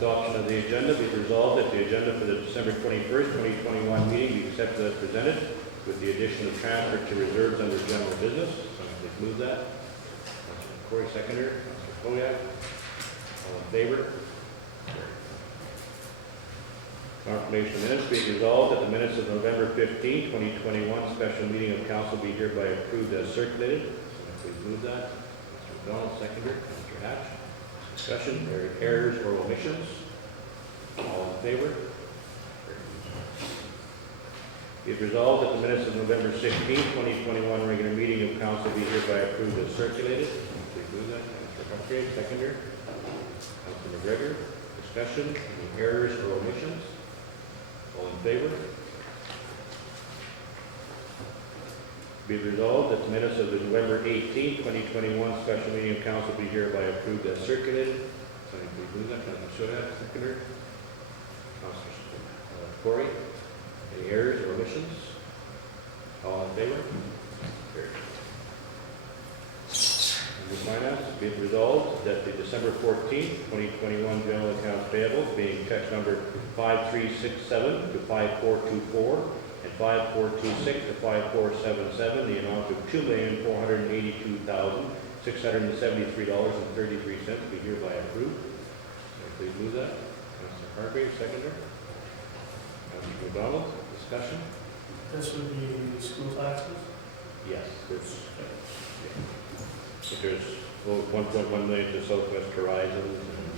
Adoption of the agenda. Be it resolved that the agenda for the December 21st, 2021 meeting be accepted as presented with the addition of transfer to reserves under general business. Someone please move that. Councilor Corey, seconder. Councilor Koyak. All in favor? Confirmation of minutes. Be it resolved that the minutes of November 15, 2021 special meeting of council be hereby approved as circulated. Someone please move that. Mr. McDonald, seconder. Mr. Hatch. Discussion, errors or omissions? All in favor? Be it resolved that the minutes of November 16, 2021 regular meeting of council be hereby approved as circulated. Please move that. Councilor Upgrade, seconder. Councilor McGregor. Discussion, any errors or omissions? All in favor? Be it resolved that the minutes of the November 18, 2021 special meeting of council be hereby approved as circulated. Somebody please move that. Councilor Shodak, seconder. Councilor Corey. Any errors or omissions? All in favor? Carried. Under finance, be it resolved that the December 14, 2021 general accounts payable, being checks number 5367 to 5424 and 5426 to 5477, the amount of $2,482,673.33 be hereby approved. Please move that. Councilor Hargrave, seconder. Councilor McDonald, discussion? This would be school taxes? Yes. There's 1.1 million to Southwest Horizons and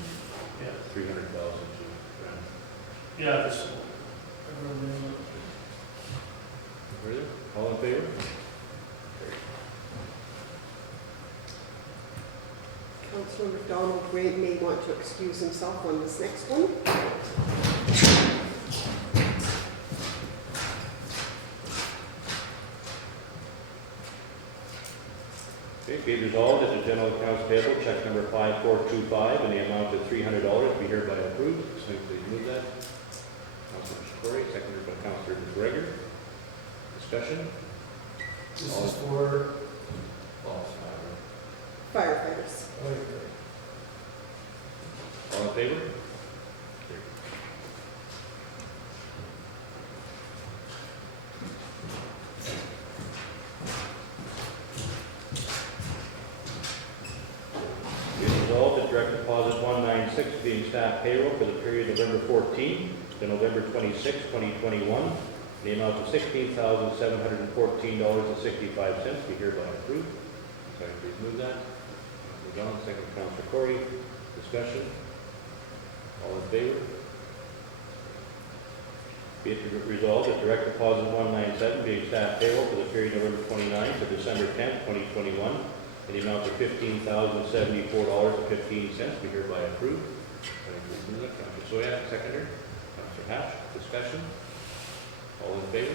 Yeah. 300,000 to Grand. Yeah, this. Further? All in favor? Councillor McDonald may want to excuse himself on this next one. Okay, be it resolved that the general accounts payable, check number 5425 in the amount of $300 be hereby approved. So please move that. Councilor Corey, seconded by Councilor McGregor. Discussion? This is for Firefighters. All in favor? Be it resolved that direct deposit 196 being staff payroll for the period November 14 to November 26, 2021, in the amount of $16,714.65 be hereby approved. Sorry, please move that. Councilor John, second Councilor Corey. Discussion? All in favor? Be it resolved that direct deposit 197 being staff payroll for the period November 29 to December 10, 2021, in the amount of $15,074.15 be hereby approved. Please move that. Councilor Soya, seconder. Councilor Hatch. Discussion? All in favor?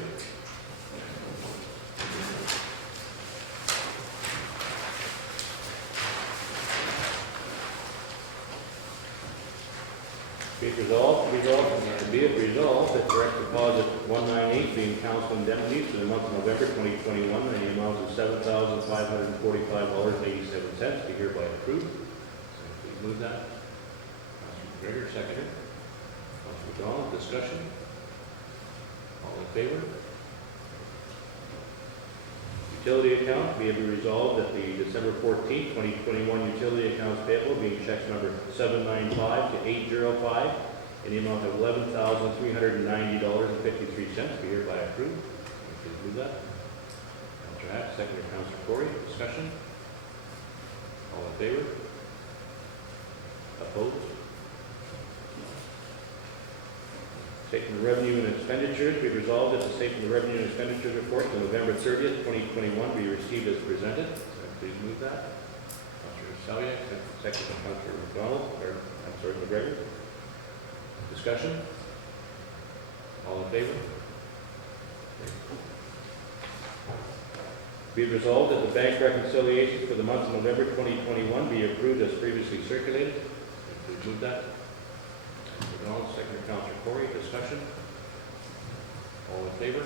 Be it resolved that direct deposit 198 being council indemnities for the month of November 2021 in the amount of $7,545.87 be hereby approved. So please move that. Councilor McGregor, seconder. Councilor McDonald, discussion? All in favor? Utility account, be it resolved that the December 14, 2021 utility accounts payable being checks number 795 to 805 in the amount of $11,390.53 be hereby approved. Please move that. Councilor Hatch, second. Councilor Corey. Discussion? All in favor? Opposed? Statement of revenue and expenditures, be resolved that the statement of revenue and expenditures report for November 30th, 2021 be received as presented. So please move that. Councilor Salviak, second by Councilor McDonald, or Councilor McGregor. Discussion? All in favor? Be it resolved that the bank reconciliations for the month of November 2021 be approved as previously circulated. Please move that. McDonald, second by Councilor Corey. Discussion? All in favor?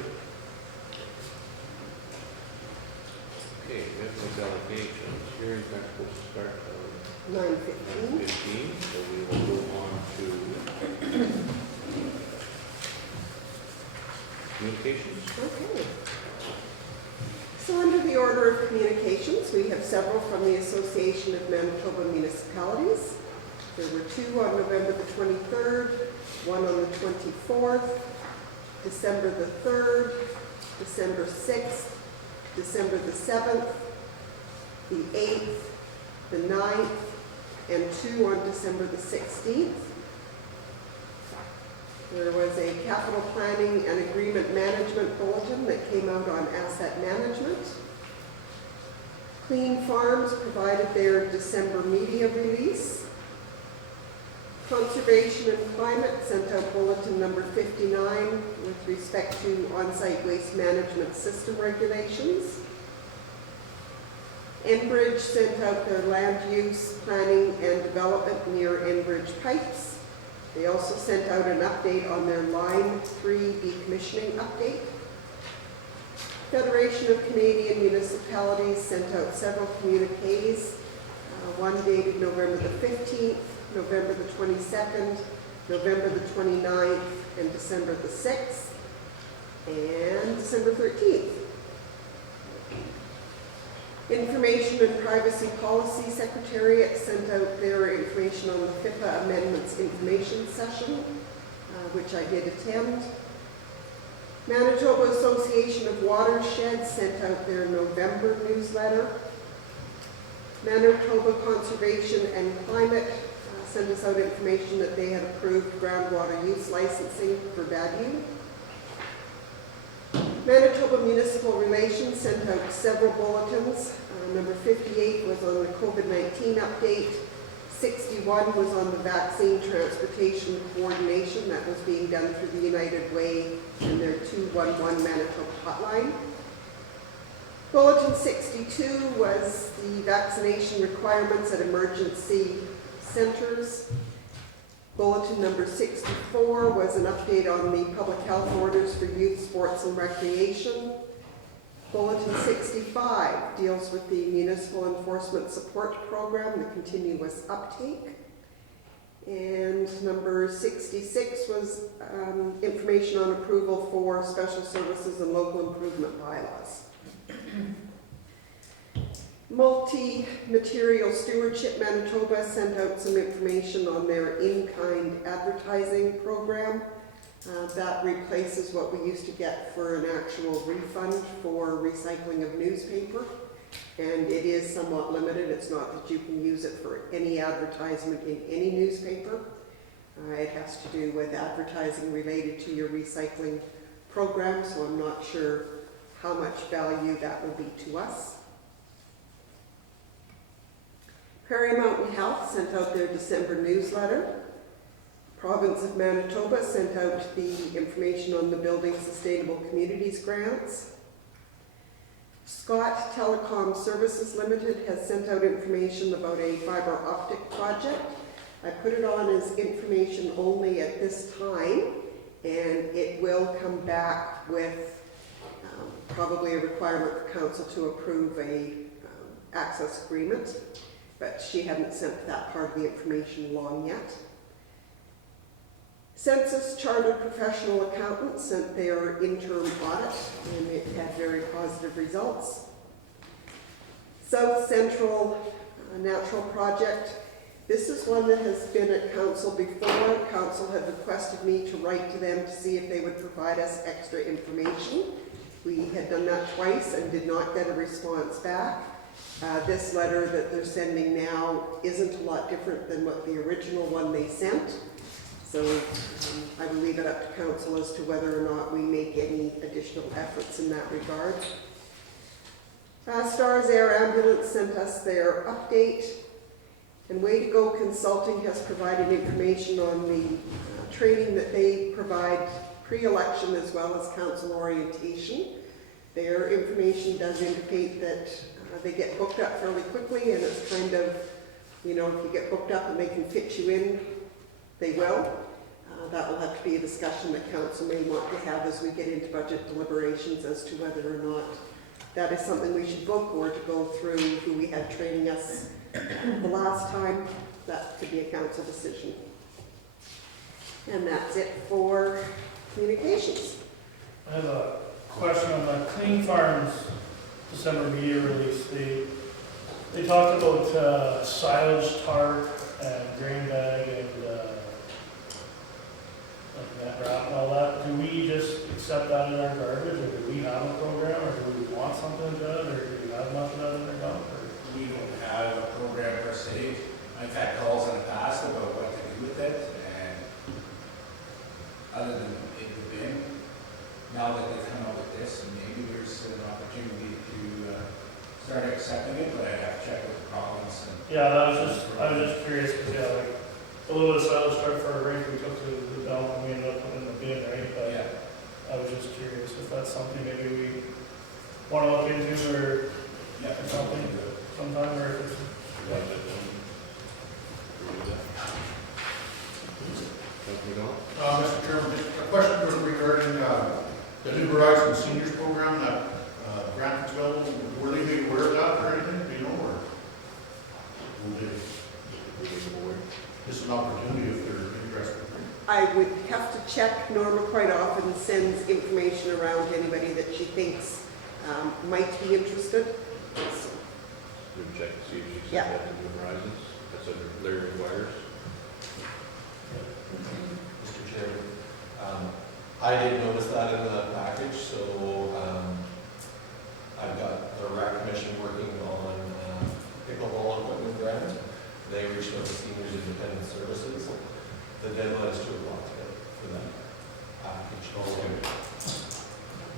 Okay, business allocations. Hearing is supposed to start at 9:15. 9:15, so we will go on to communications. Okay. So under the order of communications, we have several from the Association of Manitoba Municipalities. There were two on November the 23rd, one on the 24th, December the 3rd, December 6th, December the 7th, the 8th, the 9th, and two on December the 16th. There was a capital planning and agreement management bulletin that came out on asset management. Clean Farms provided their December media release. Conservation and Climate sent out bulletin number 59 with respect to on-site waste management system regulations. Enbridge sent out their land use, planning, and development near Enbridge pipes. They also sent out an update on their Line 3 decommissioning update. Federation of Canadian Municipalities sent out several communiques, one dated November the 15th, November the 22nd, November the 29th, and December the 6th, and December 13th. Information and Privacy Policy Secretariat sent out their information on the FIPA Amendments Information Session, which I did attend. Manitoba Association of Watersheds sent out their November newsletter. Manitoba Conservation and Climate sent us out information that they had approved groundwater use licensing for Badu. Manitoba Municipal Relations sent out several bulletins. Number 58 was on the COVID-19 update. 61 was on the vaccine transportation coordination that was being done through the United Way and their 211 Manitoba hotline. Bulletin 62 was the vaccination requirements at emergency centers. Bulletin number 64 was an update on the public health orders for youth sports and recreation. Bulletin 65 deals with the Municipal Enforcement Support Program, the continuous uptake. And number 66 was information on approval for special services and local improvement bylaws. Multi-Material Stewardship Manitoba sent out some information on their in-kind advertising program. That replaces what we used to get for an actual refund for recycling of newspaper. And it is somewhat limited. It's not that you can use it for any advertisement in any newspaper. It has to do with advertising related to your recycling program, so I'm not sure how much value that will be to us. Prairie Mountain Health sent out their December newsletter. Province of Manitoba sent out the information on the Building Sustainable Communities grants. Scott Telecom Services Limited has sent out information about a fiber optic project. I put it on as information only at this time, and it will come back with probably a requirement for council to approve a access agreement, but she hadn't sent that part of the information along yet. Census Chartered Professional Accountants sent their interim audit, and it had very positive results. South Central Natural Project. This is one that has been at council before. Council had requested me to write to them to see if they would provide us extra information. We had done that twice and did not get a response back. This letter that they're sending now isn't a lot different than what the original one they sent. So I will leave it up to council as to whether or not we make any additional efforts in that regard. Stars Air Ambulance sent us their update. And Way to Go Consulting has provided information on the training that they provide pre-election as well as council orientation. Their information does indicate that they get booked up fairly quickly, and it's kind of, you know, if you get booked up and they can fit you in, they will. That will have to be a discussion that council may want to have as we get into budget deliberations as to whether or not that is something we should book or to go through who we had training us the last time. That could be a council decision. And that's it for communications. I have a question on the Clean Farms December media release. They talked about silage, tarp, and grain bag, and like that wrap and all that. Do we just accept that in our garbage, or do we have a program, or do we want something done, or do we have enough of that in our dump? Or? We don't have a program per se. I've had calls in the past about what to do with it, and other than it would bin, now that they've come out with this, maybe there's an opportunity to start accepting it, but I have to check with the province. And Yeah, I was just curious, because yeah, like a little bit of silage tarp for a rake we took to the dump and we ended up putting in the bin, right? But yeah, I was just curious if that's something maybe we want to look into, or yeah, something sometime, or if it's. Mr. Chairman, just a question was regarding the New Horizons Seniors Program that grant was available. Were they made aware of that or anything? Do you know, or will they? This is an opportunity if they're interested. I would have to check. Norma quite often sends information around to anybody that she thinks might be interested. So, We'll check to see if she Yeah. sent that to New Horizons. That's what Larry requires. Mr. Chairman, I didn't notice that in the package, so I've got the rec commission working on pickleball equipment grant. They reached out to Seniors Independent Services. The deadline is 2 o'clock today for that package.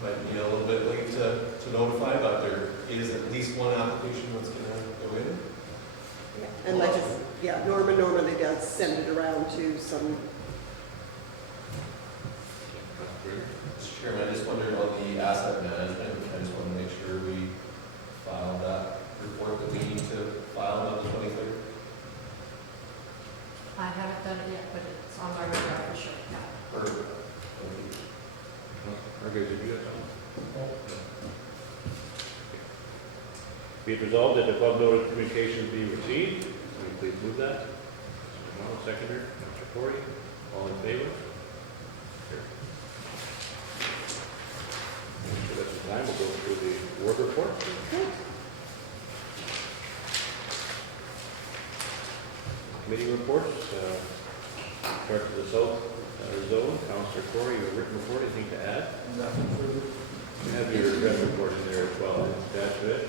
Might be a little bit late to notify, but there is at least one application that's going to go in. yeah. And like, Norma normally does send it around to some. Mr. Chairman, I just wondered on the asset management, I just want to make sure we file that report that we need to file on the 23rd. I haven't done it yet, but it's on my radar for sure. Yeah. Perfect. Margaret, did you have something? Be it resolved that the above noted communications be received. Will you please move that? Mr. Donald, seconder. Mr. Corey, all in favor? Here. So that's the time. We'll go through the ward report. Okay. Committee reports. Start to the south zone. Councillor Corey, your written report. Anything to add? nothing further. You have your written report in there as well. That's it.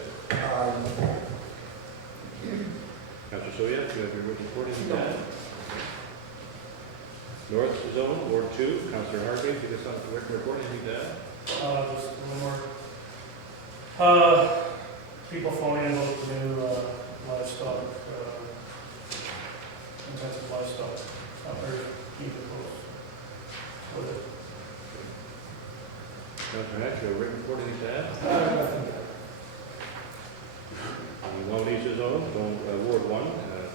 Councillor Soya, you have your written report. Anything to add? North zone, Ward 2. Councillor Harvey, take us on the written report. Anything to add? Just a little more. People phoning in about the new livestock, intensive livestock. Not very keen to post with it. Councillor Hatch, you have a written report. Anything to add? Nothing. Wawanesa zone, Ward 1.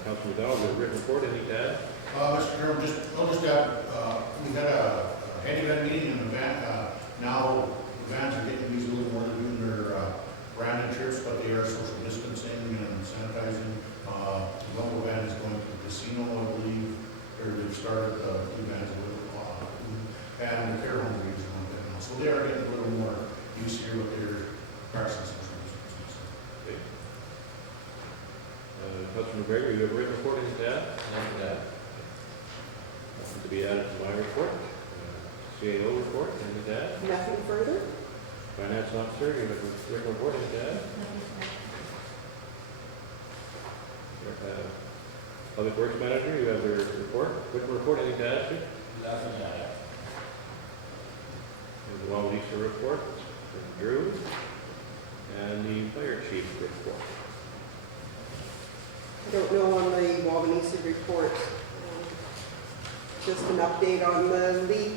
Councillor McDonald, you have a written report. Anything to add? Mr. Chairman, I'll just add, we had a handyman meeting in the van. Now the vans are getting used a little more. They're doing their branded trips, but they are social distancing and sanitizing. The local van is going to the casino, I believe, or they've started two vans and the care home is going to now. So they are getting a little more use here with their cars and social distancing. Okay. Councillor McGregor, you have a written report. Anything to add? Nothing to add. Nothing to be added to my report. CAO report. Anything to add? Nothing further? Finance officer, you have a written report. Anything to add? Public Works Manager, you have your report. Written report. Anything to add? Sir? Nothing to add. The Wawanesa report from Drew, and the Fire Chief report. I don't know on the Wawanesa report. Just an update on the leak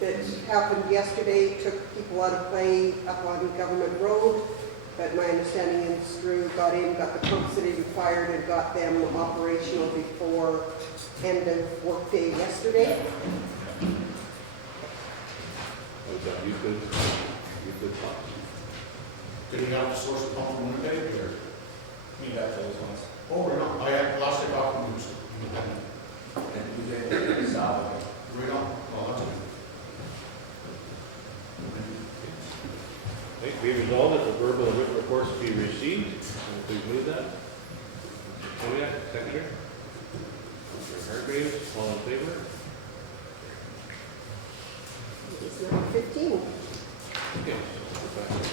that happened yesterday, took people out of play up on Government Road. But my understanding is Drew got in, got the pumps that he required, and got them operational before end of workday yesterday. Was that Euclid pumps? Did you have to source the pump from Winnipeg or? We got those ones. Oh, we're not. I had last I talked to him, independent. And we did solve it. Right on. Well, that's good. Be it resolved that the verbal and written reports be received. Please move that. Mr. Kodiak, seconder. Mr. Hargraves, all in favor? It's number 15. Okay, so we'll go back to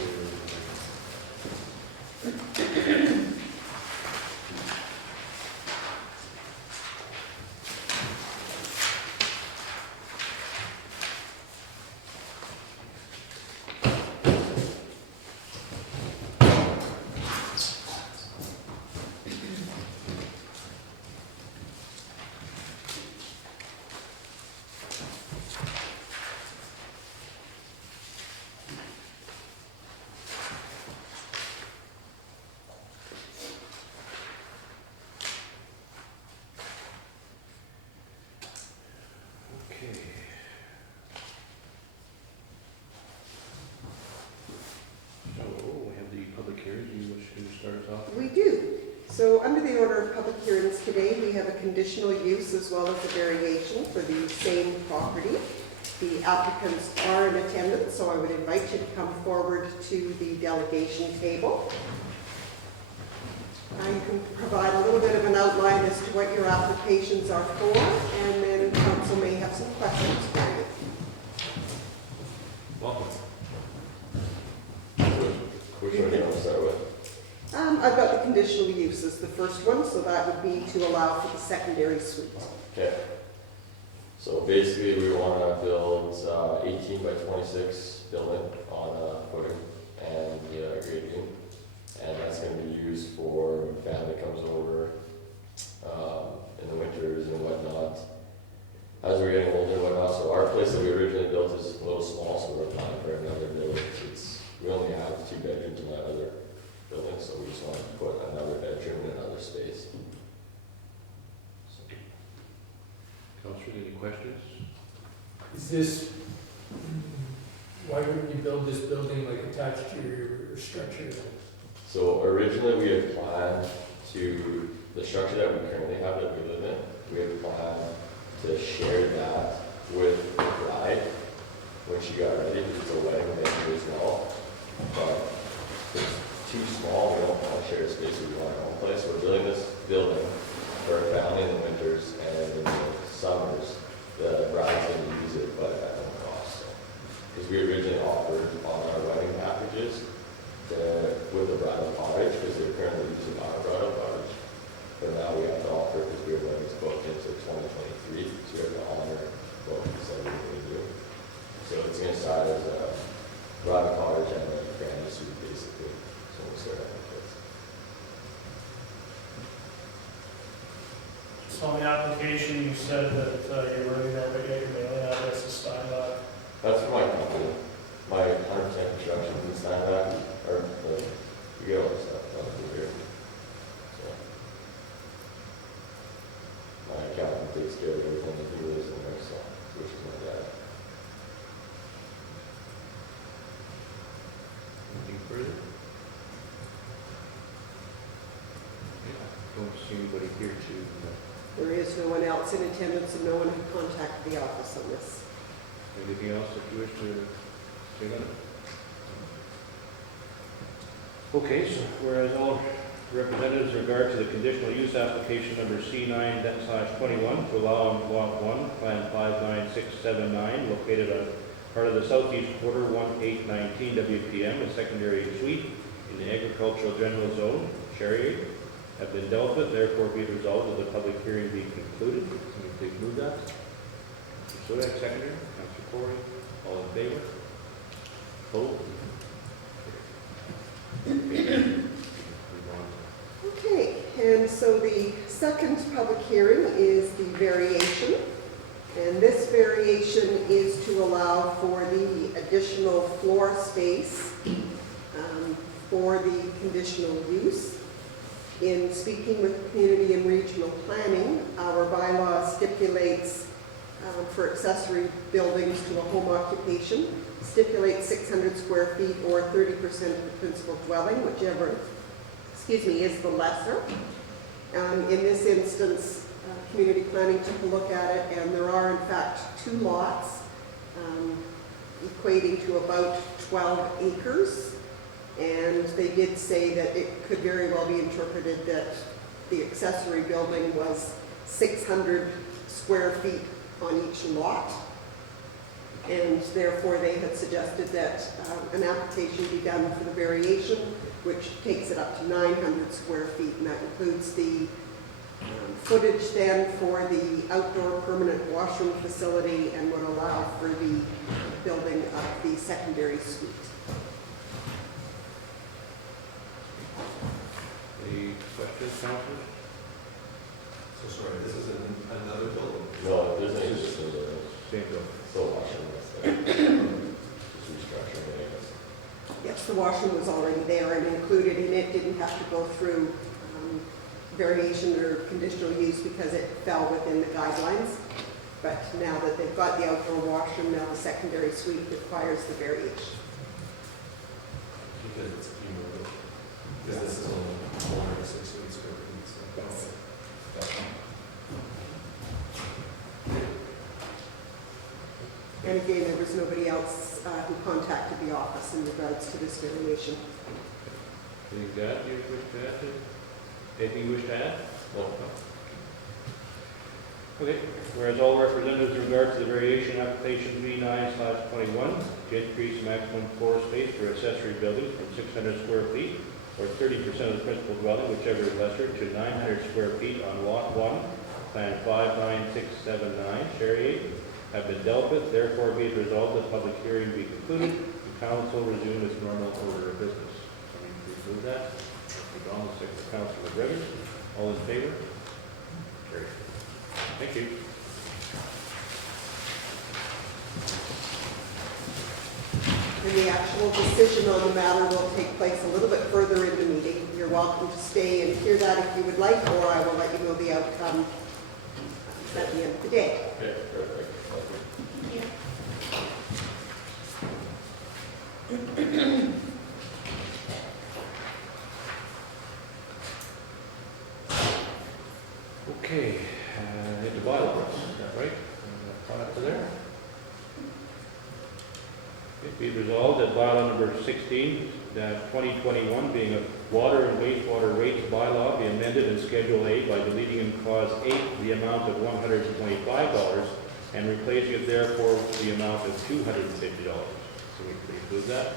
okay. So we have the public hearing. Do you wish to start us off? We do. So under the order of public hearings today, we have a conditional use as well as a variation for the same property. The applicants are in attendance, so I would invite you to come forward to the delegation table. I can provide a little bit of an outline as to what your applications are for, and then council may have some questions for you. Welcome. Which one do you want to start with? I've got the conditional uses, the first one, so that would be to allow for the secondary suite. Okay. So basically, we want to build 18 by 26 building on footing and grading, and that's going to be used for when family comes over in the winters and whatnot. As we're getting older and whatnot, so our place that we originally built is a little small, so we're applying for another building. We only have 2 bedrooms in that other building, so we just wanted to put another bedroom in another space. Councilor, any questions? Is this, why wouldn't you build this building like attached to your structure? So originally we had planned to, the structure that we currently have that we live in, we had planned to share that with the bride when she got ready, because it's a wedding venue as well. But it's too small, we don't want to share space, we want our own place. We're building this building for our family in the winters, and in the summers, the bride's going to use it, but at no cost. Because we originally offered on our wedding packages with the bridal cottage, because they're currently using our bridal cottage. But now we have to offer, because we have weddings booked into 2023, so we have to honor what we said we were going to do. So it's going to start as a bridal cottage and a grand suite, basically. So we'll start out with this. So on the application, you said that you're running out of your mailing address is Steinbach. That's for my company. My 100% construction is in Steinbach, or we get all the stuff done through here. So my accountant takes care of everything that he lives in there, so which is my dad. Anything further? Yeah, don't see anybody here to. There is no one else in attendance and no one who contacted the office on this. Anything else that you wish to say on it? Okay, so whereas all representatives in regard to the conditional use application number C9/21 to allow on lot 1, plan 59679, located on part of the southeast quarter 1819 WPM, a secondary suite in the agricultural general zone, Cherry, have been dealt with, therefore be it resolved that the public hearing be concluded. Can you please move that? Mr. Sodak, seconder. Councilor Corey, all in favor? Opposed? Okay, and so the second public hearing is the variation. And this variation is to allow for the additional floor space for the conditional use. In speaking with community and regional planning, our bylaw stipulates for accessory buildings to a home occupation, stipulates 600 square feet or 30% of the principal dwelling, whichever, is the lesser. In this instance, community planning took a look at it, and there are in fact 2 lots equating to about 12 acres. And they did say that it could very well be interpreted that the accessory building was 600 square feet on each lot. And therefore, they had suggested that an application be done for the variation, which takes it up to 900 square feet, and that includes the footage then for the outdoor permanent washroom facility and would allow for the building of the secondary suite. Any questions, councilors? So sorry, this is another building? No, there's no use for the, Same building. still washing this. Just restructuring it, I guess. Yes, the washroom was already there and included in it, didn't have to go through variation or conditional use because it fell within the guidelines. But now that they've got the outdoor washroom, now the secondary suite requires the variation. Because it's cumulative. Because this is only 468 square feet, so. And again, there was nobody else who contacted the office in regards to this variation. Anything to add, you wish to add to? Anything you wish to add? No. Okay, whereas all representatives in regard to the variation application V9/21 to increase maximum floor space for accessory buildings from 600 square feet or 30% of the principal dwelling, whichever is lesser, to 900 square feet on lot 1, plan 59679, Sherry 8, have been dealt with. Therefore, be it resolved that public hearing be concluded and council resume its normal order of business. Somebody please move that. Mr. Donald, second by Councilor McGregor. All in favor? Carried. Thank you. And the actual decision on the matter will take place a little bit further in the meeting. You're welcome to stay and hear that if you would like, or I will let you know the outcome at the end of the day. Okay, perfect. Okay, into bylaws, is that right? Caught up to there? Okay, be it resolved that bylaw number 16-2021, being a water and wastewater rates bylaw, be amended in Schedule A by deleting in Clause 8 the amount of $125 and replacing it therefore with the amount of $250. So we please move that.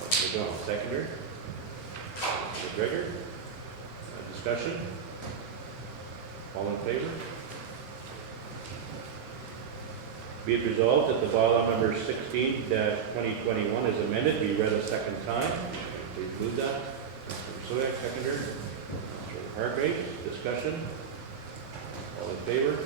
Councilor Donald, seconder. Councilor McGregor. Discussion? All in favor? Be it resolved that the bylaw number 16-2021 is amended, be read a second time. Please move that. Councilor Soyak, seconder. Councilor Hargraves, discussion. All in favor?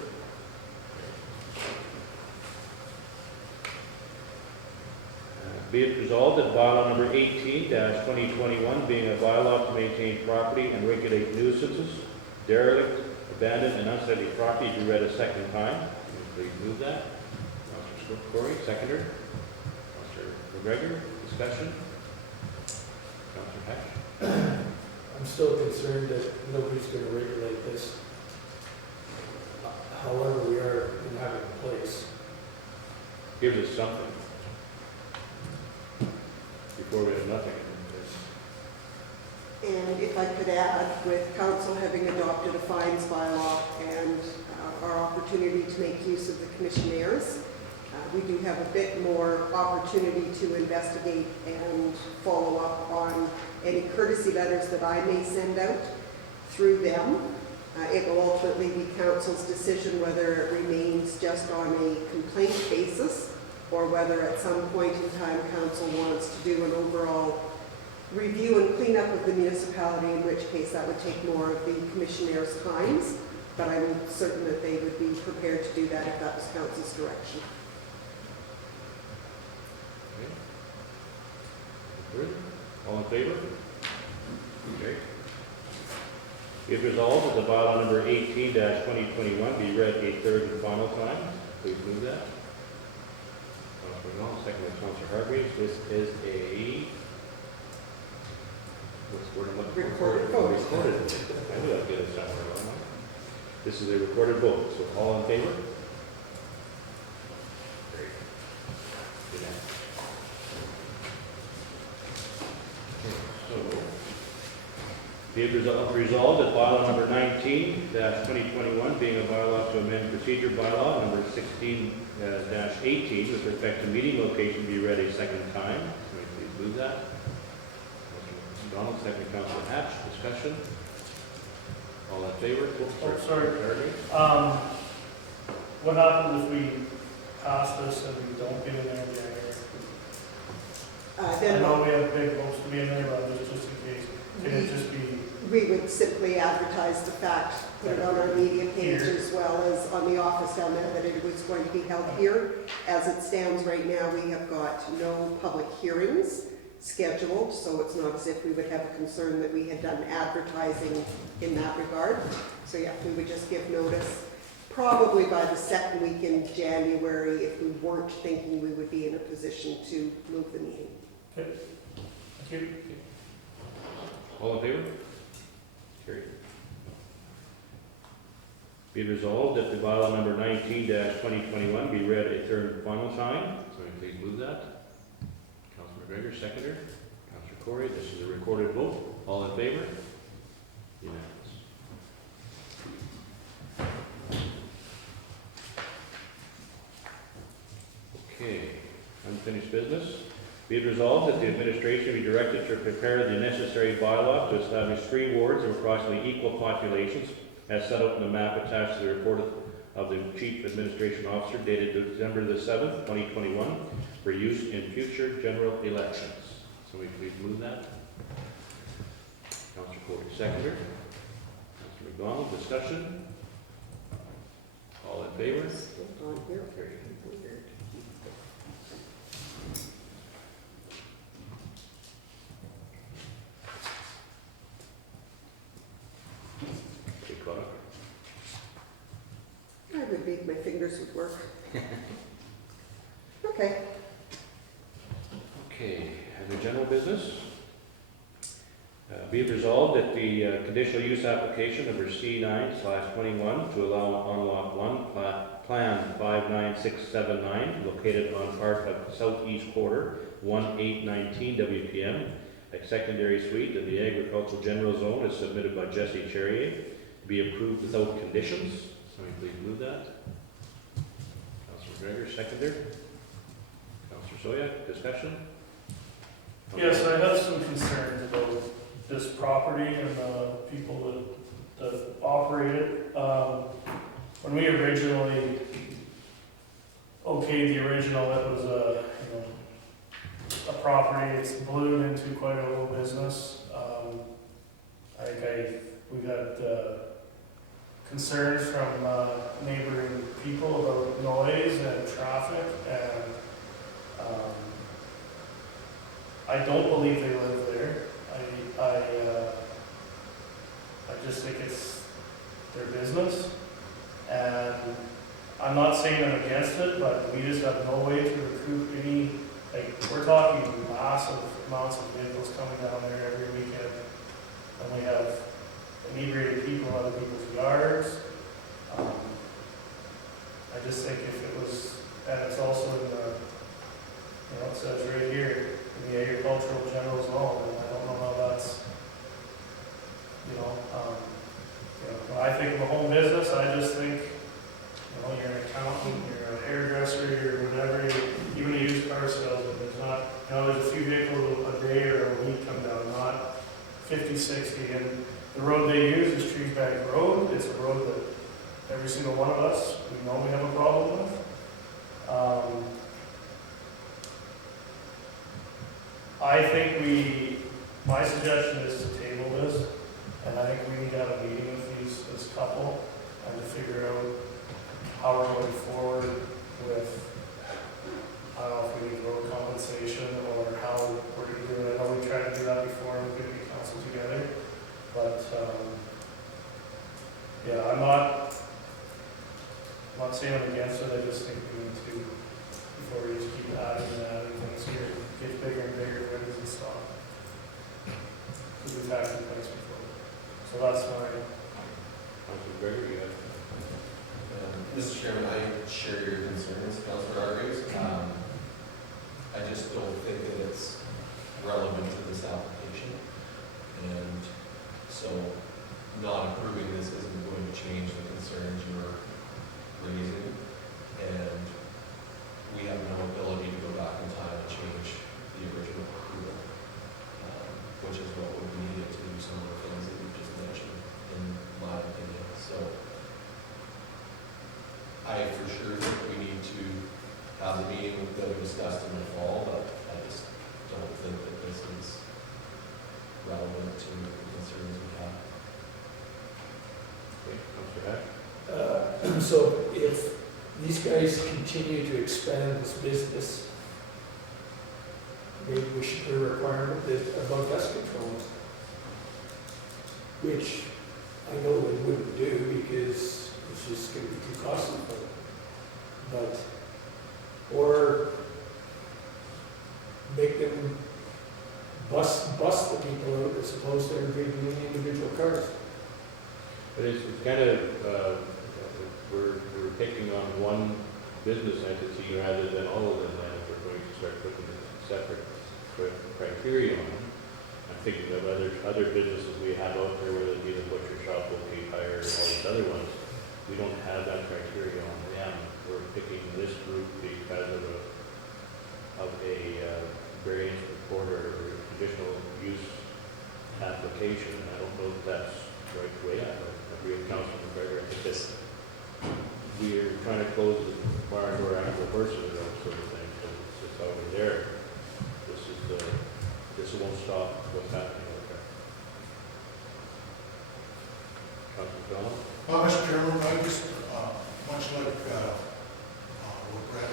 Be it resolved that bylaw number 18-2021, being a bylaw to maintain property and regulate nuisances, derelict, abandoned, and unsightly property, be read a second time. Please move that. Councilor Corey, seconder. Councilor McGregor, discussion. Councilor Hatch. I'm still concerned that nobody's going to regulate this. However, we are in having a place. Gives us something. Before we have nothing. And if I could add, with council having adopted a fines bylaw and our opportunity to make use of the commissionaires, we do have a bit more opportunity to investigate and follow up on any courtesy letters that I may send out through them. It will ultimately be council's decision whether it remains just on a complaint basis or whether at some point in time council wants to do an overall review and cleanup of the municipality, in which case that would take more of the commissionaire's times, but I'm certain that they would be prepared to do that if that was council's direction. Okay. All in favor? Okay. Be it resolved that the bylaw number 18-2021 be read a third and final time. Please move that. Councilor Donald, second by Councilor Hargreaves. This is a what's the word I'm looking for? Recorded vote. Recorded. I knew I'd get it somewhere along. This is a recorded vote, so all in favor? Great. Unanimous. Be it resolved that bylaw number 19-2021, being a bylaw to amend procedure bylaw number 16-18 with respect to meeting location, be read a second time. Can we please move that? Councilor McDonald, second Councilor Hatch. Discussion. All in favor? Oh, sorry. What happens if we pass this and we don't get in there in January? I Then know we have big hopes to be in there, but just in case, can it just be? we would simply advertise the fact, put it on our media page Here. as well as on the office down there that it was going to be held here. As it stands right now, we have got no public hearings scheduled, so it's not as if we would have a concern that we had done advertising in that regard. So yeah, we would just give notice, probably by the second week in January, if we weren't thinking we would be in a position to move the meeting. Thank you. All in favor? Carried. Be it resolved that the bylaw number 19-2021 be read a third and final time. So please move that. Councilor McGregor, seconder. Councilor Corey, this is a recorded vote. All in favor? Unanimous. Okay, unfinished business. Be it resolved that the administration be directed to prepare the necessary bylaw to establish 3 wards of approximately equal populations as set out in the map attached to the report of the Chief Administration Officer dated December the 7th, 2021 for use in future general elections. So we please move that. Councilor Corey, seconder. Councilor McDonald, discussion. All in favor? Still on here. Carried. Okay, caught up. I would think my fingers would work. Okay. Okay, under general business, be it resolved that the conditional use application number C9/21 to allow on lot 1, plan 59679, located on part of southeast quarter 1819 WPM, a secondary suite in the agricultural general zone is submitted by Jesse Cherrier, be approved without conditions. Somebody please move that. Councilor Gregor, seconder. Councilor Soya, discussion? Yes, I have some concerns about this property and the people that operate it. When we originally okayed the original, it was a property. It's ballooned into quite a little business. We've had concerns from neighboring people about noise and traffic, and I don't believe they live there. I just think it's their business, and I'm not saying I'm against it, but we just have no way to recoup any, we're talking massive amounts of vehicles coming down there every weekend, and we have inebriated people out of people's yards. I just think if it was, and it's also in the, it says right here, in the agricultural general zone, and I don't know how that's, when I think of a home business, I just think, you're an accountant, you're a hairdresser, you're whatever, even a used car salesman. There's not, there's a few vehicles a day or a week come down, not 50, 60. And the road they use is Treesbank Road. It's a road that every single one of us, we know we have a problem with. I think my suggestion is to table this, and I think we need to have a meeting with this couple and to figure out how we're going forward with, I don't know if we need road compensation or how we're going to do it. I know we tried to do that before and we couldn't get council together, but I'm not saying I'm against it. I just think we need to, before we just keep adding and adding things here, it gets bigger and bigger, when does it stop? Because we've had complaints before. So that's my. Councilor Gregor, you have. Mr. Chairman, I share your concerns, Councilor Hargreaves. I just don't think that it's relevant to this application. And So not approving this isn't going to change the concerns you were raising, and we have no ability to go back in time and change the original approval, which is what would be needed to do some of the things that you just mentioned, in my opinion. So I for sure think we need to have the meeting that we discussed in the fall, but I just don't think that this is relevant to the concerns we have. Okay, Councillor Hack? So if these guys continue to expand this business, maybe we should put a requirement that about dust controls, which I know they wouldn't do because it's just going to be too costly for them. But, or make them bust the people out as opposed to everybody doing individual cars. But it's kind of, we're picking on one business entity rather than all of them, and if we're going to start putting separate criteria on them. I'm thinking of other businesses we have out there, whether it be the butcher shop, located hire, and all these other ones. We don't have that criteria on them. We're picking this group because of a variance report or conditional use application. And I don't know if that's the right way. I agree with Councilman McGregor. I think this, we're trying to close the barn door after the horses and that sort of thing. So it's just over there. This won't stop what's happening over there. Councilman Donald? Mr. Chairman, I just, much like what Brett,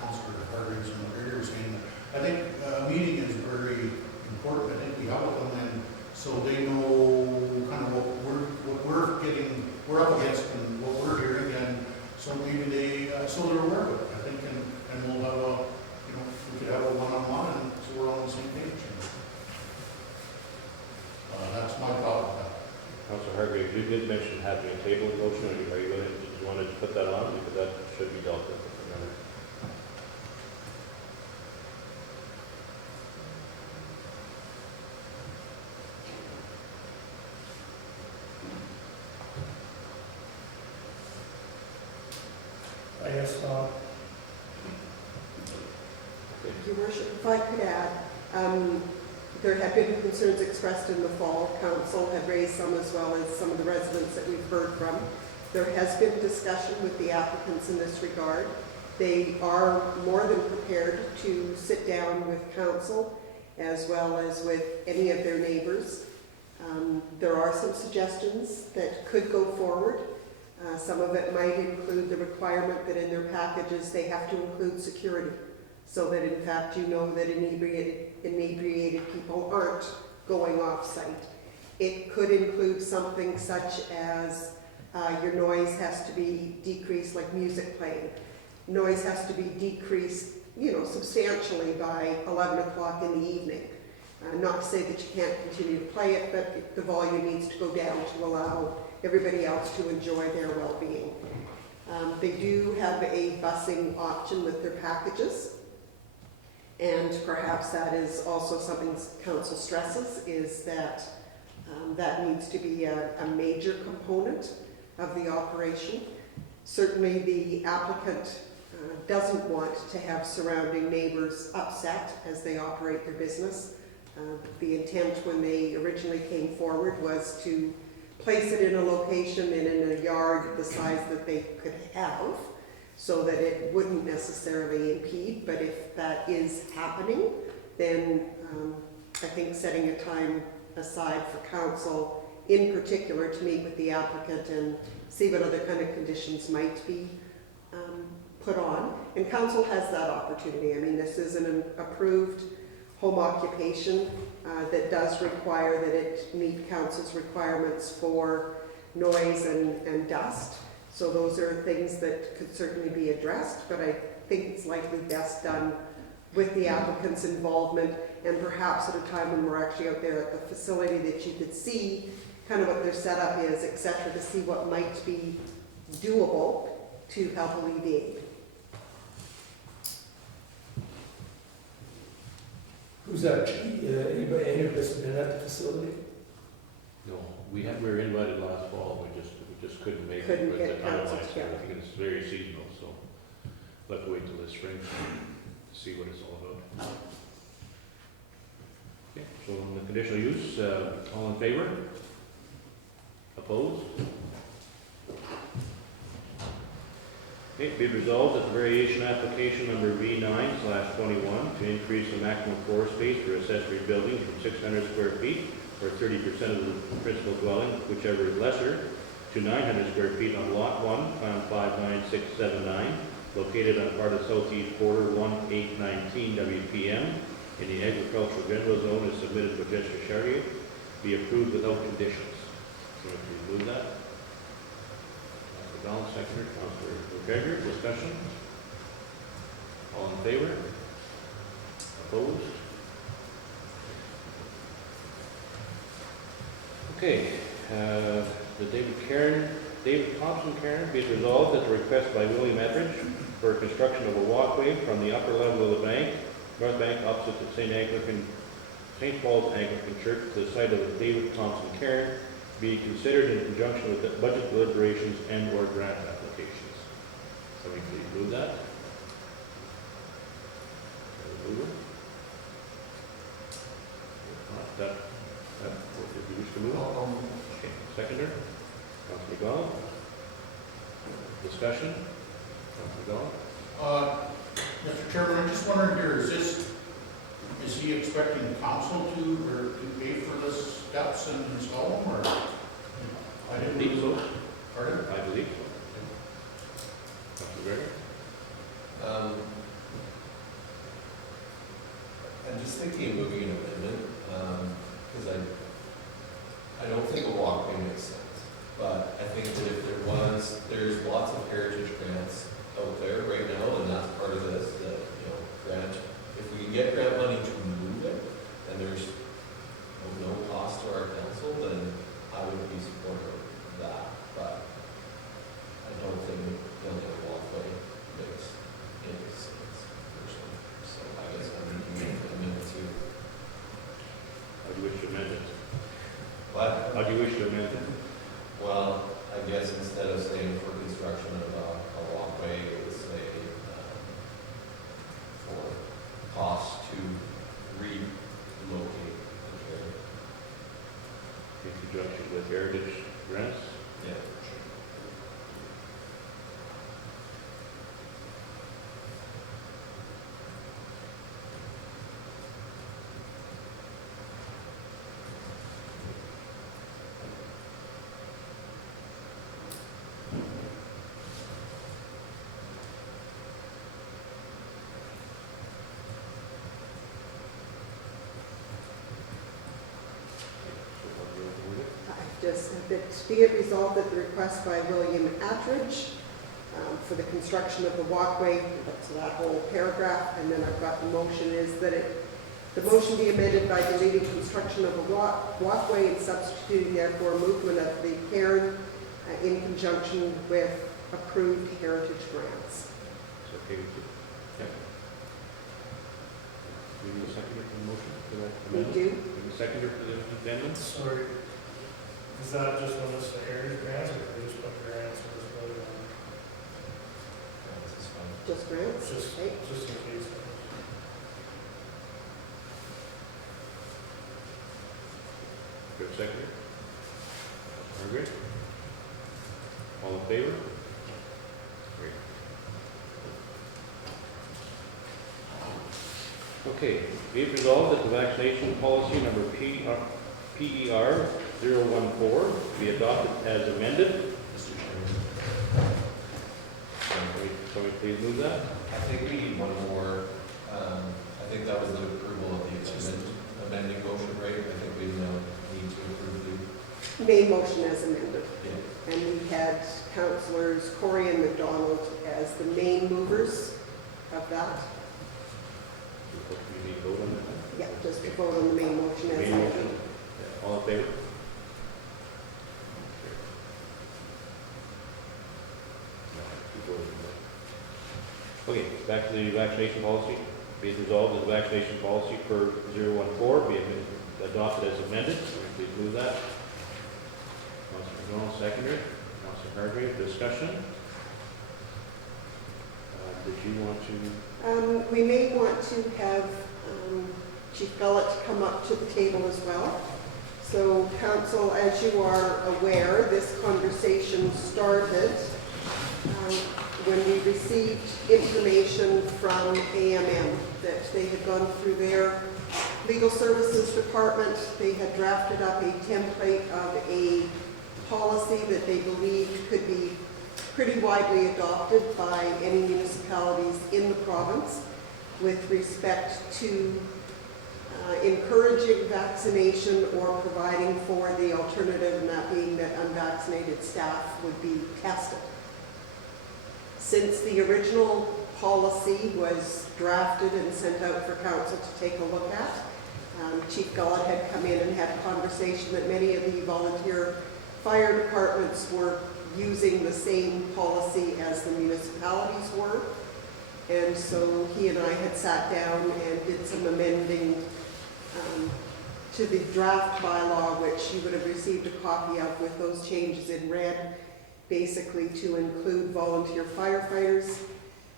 Councilor Hargreaves and McGregor was saying, I think a meeting is very important. I think we have them in so they know kind of what we're up against and what we're hearing, and so maybe so they're aware of it, I think, and we'll have we could have a one-on-one, and so we're on the same page. That's my thought. Councilor Hargreaves, you did mention having a table motion. Are you going to, did you want to put that on? Because that should be dealt with. I guess not. Your Worship, if I could add, there have been concerns expressed in the fall. Council had raised some as well as some of the residents that we've heard from. There has been discussion with the applicants in this regard. They are more than prepared to sit down with council as well as with any of their neighbors. There are some suggestions that could go forward. Some of it might include the requirement that in their packages they have to include security, so that in fact you know that inebriated people aren't going off-site. It could include something such as your noise has to be decreased, like music playing. Noise has to be decreased, substantially by 11 o'clock in the evening. Not to say that you can't continue to play it, but the volume needs to go down to allow everybody else to enjoy their well-being. They do have a busing option with their packages, and perhaps that is also something council stresses, is that that needs to be a major component of the operation. Certainly the applicant doesn't want to have surrounding neighbors upset as they operate their business. The intent when they originally came forward was to place it in a location and in a yard the size that they could have, so that it wouldn't necessarily impede. But if that is happening, then I think setting a time aside for council in particular to meet with the applicant and see what other kind of conditions might be put on. And council has that opportunity. I mean, this is an approved home occupation that does require that it meet council's requirements for noise and dust. So those are things that could certainly be addressed, but I think it's likely best done with the applicant's involvement, and perhaps at a time when we're actually out there at the facility that you could see kind of what their setup is, etc., to see what might be doable to help alleviate. Who's that? Any of us been at the facility? We were invited last fall, we just couldn't make it Couldn't with get the timelines. council together. I think it's very seasonal, so we'll have to wait till this spring to see what it's all about. Okay, so on the conditional use, all in favor? Opposed? Okay, be resolved that the variation application number V9/21 to increase the maximum floor space for accessory buildings from 600 square feet or 30% of the principal dwelling, whichever is lesser, to 900 square feet on Lot 1, Plan 59679, located on part of southeast quarter 1819 WPM in the agricultural general zone as submitted by Jessica Charrier, be approved without conditions. So if you move that. Councilor Bell, seconder. Councilor McGregor, discussion? All in favor? Opposed? Okay, the David Thompson Karen, be it resolved that the request by William Ettridge for construction of a walkway from the upper level of the bank, north bank opposite the St. Paul's Anglican Church to the site of the David Thompson Karen be considered in conjunction with the budget deliberations and or grant applications. Somebody please move that. Move it. If not, if you wish to move it. Okay, seconder. Councilor McDonald. Discussion. Councilor McDonald. Mr. Chairman, I'm just wondering here, is he expecting council to pay for the steps and install them, or? I believe so. Pardon? I believe so. Councilor McGregor. I'm just thinking of moving an amendment, because I don't think a walkway makes sense. But I think that if there's lots of heritage grants out there right now, and that's part of this, that, grant, if we can get grant money to move it, and there's no cost to our council, then I would be supportive of that. But I don't think building a walkway makes any sense personally. So I guess I'm making an amendment to. How do you wish to amend it? But, How do you wish to amend it? well, I guess instead of saying for construction of a walkway, it would say for cost to relocate the trail. In conjunction with heritage grants? Yeah. Just that be it resolved that the request by William Attridge for the construction of the walkway, so that whole paragraph, and then I've got the motion is that the motion be amended by deleting construction of a walkway and substituting therefore movement of the cairn in conjunction with approved heritage grants. It's okay with you? Okay. We need a seconder for the motion for that We amendment? do. We need a seconder for the amendment? Sorry, is that just when it's the heritage grants, or can we just put grants or just put it on? This is fine. Just grants? Just, Okay. just in case. For a seconder? Margaret? All in favor? Great. Okay, be it resolved that the vaccination policy number PER 014 be adopted as amended. Mr. Chairman, Somebody please move that. I think we need one more, I think that was the approval of the amending motion, right? I think we now need to approve the, Main motion as amended. yeah. And we had councillors Corey and McDonald as the main movers of that. You need to vote on that? Yeah, just to vote on the main motion as Main amended. motion? Yeah. All in favor? Okay, back to the vaccination policy. Be it resolved that the vaccination policy per 014 be adopted as amended. Please move that. McDonald, seconded. Councilor Hargrave, discussion? Did you want to? We may want to have Chief Gullett come up to the table as well. So, Council, as you are aware, this conversation started when we received information from AMM that they had gone through their legal services department. They had drafted up a template of a policy that they believed could be pretty widely adopted by any municipalities in the province with respect to encouraging vaccination or providing for the alternative, and that being that unvaccinated staff would be tested. Since the original policy was drafted and sent out for council to take a look at, Chief Gullett had come in and had a conversation that many of the volunteer fire departments were using the same policy as the municipalities were. And so he and I had sat down and did some amending to the draft bylaw, which you would have received a copy of with those changes in red, basically to include volunteer firefighters.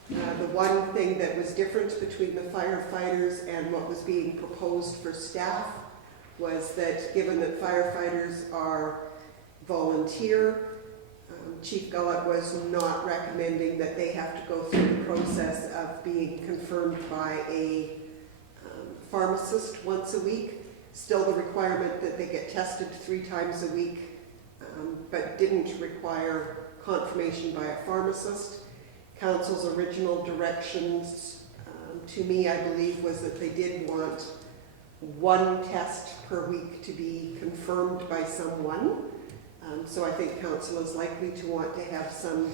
The one thing that was different between the firefighters and what was being proposed for staff was that given that firefighters are volunteer, Chief Gullett was not recommending that they have to go through the process of being confirmed by a pharmacist once a week. Still the requirement that they get tested 3 times a week, but didn't require confirmation by a pharmacist. Council's original directions to me, I believe, was that they did want 1 test per week to be confirmed by someone. So I think council is likely to want to have some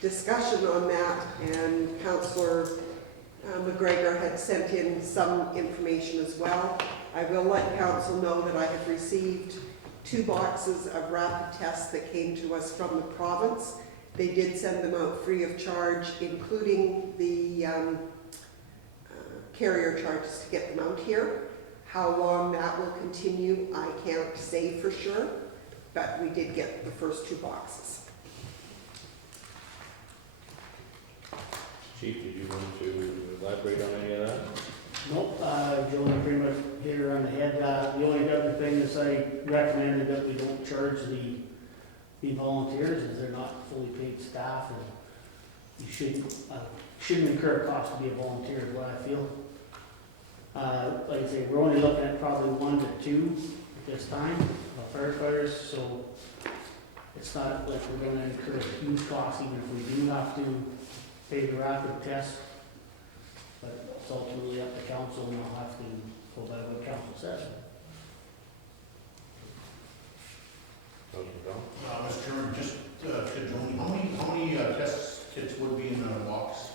discussion on that, and Councillor McGregor had sent in some information as well. I will let council know that I have received 2 boxes of rapid tests that came to us from the province. They did send them out free of charge, including the carrier charges to get them out here. How long that will continue, I can't say for sure, but we did get the first 2 boxes. Chief, did you want to elaborate on any of that? Nope, Joey pretty much hit her on the head. The only other thing is I recommended that we don't charge the volunteers, as they're not fully paid staff, and you shouldn't incur a cost to be a volunteer, is what I feel. Like I say, we're only looking at probably 1 to 2 at this time, firefighters, so it's not like we're gonna incur a huge cost even if we do have to pay the rapid test. But it's ultimately up to council, and I'll have to go by what council says. Mr. Chairman, just to Joni, how many test kits would be in a box?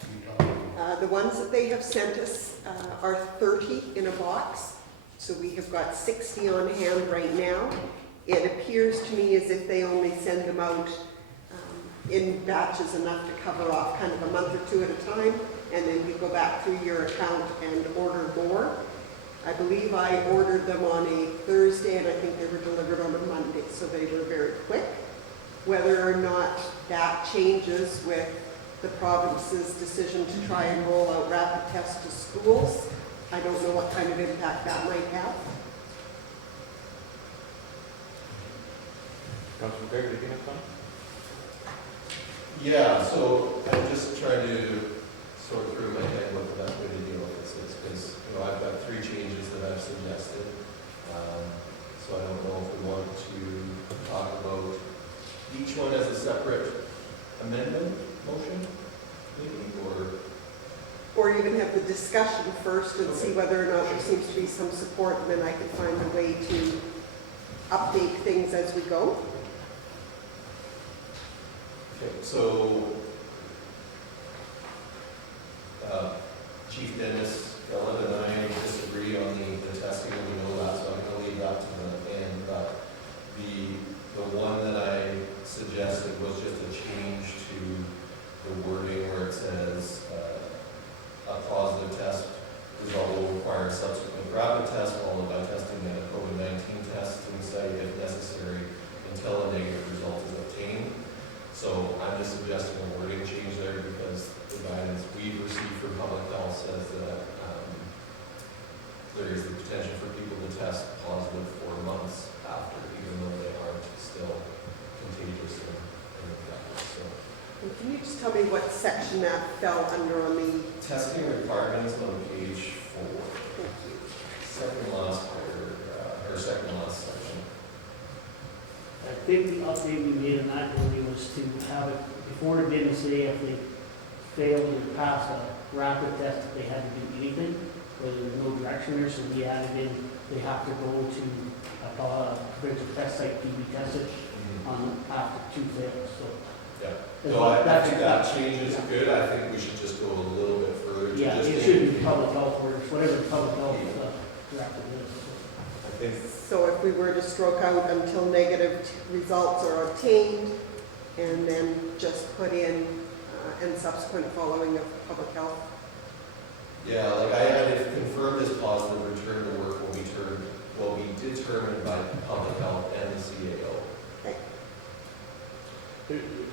The ones that they have sent us are 30 in a box, so we have got 60 on hand right now. It appears to me as if they only send them out in batches enough to cover off kind of a month or 2 at a time, and then you go back through your account and order more. I believe I ordered them on a Thursday, and I think they were delivered on a Monday, so they were very quick. Whether or not that changes with the province's decision to try and roll out rapid tests to schools, I don't know what kind of impact that might have. Councilor McGregor, did you have something? Yeah, so I'm just trying to sort through my head what the best way to deal with this is, because, I've got 3 changes that I've suggested. So I don't know if we want to talk about each one as a separate amendment motion, maybe, Or even have the discussion first and see Okay. whether or not there seems to be some support, and then I can find a way to update things as we go. Okay, so Chief Dennis, Ellen and I disagree on the testing, and we know that, so I'm going to leave that to the end. But the one that I suggested was just a change to the wording where it says a positive test result will require a subsequent rapid test followed by testing and a COVID-19 test to the site if necessary until a negative result is just tell me what section that fell under on the, Testing requirements on page 4, thank you. second last paragraph, or second last section. I think the update we made on that really was to have it, before it didn't say if they failed to pass a rapid test, if they had to do anything, where there was no direction there, so we added in, they have to go to a provincial test site to be tested on after 2 fails, so. Yeah. Is No, what- I think that change is good. I think we should just go a little bit further. to Yeah, just it should be public health workers, whatever the public health directive is. I think, So if we were to stroke out until negative results are obtained, and then just put in, and subsequent following of public health. yeah, like I added, confirmed as positive, return to work will be determined by public health and the CAO.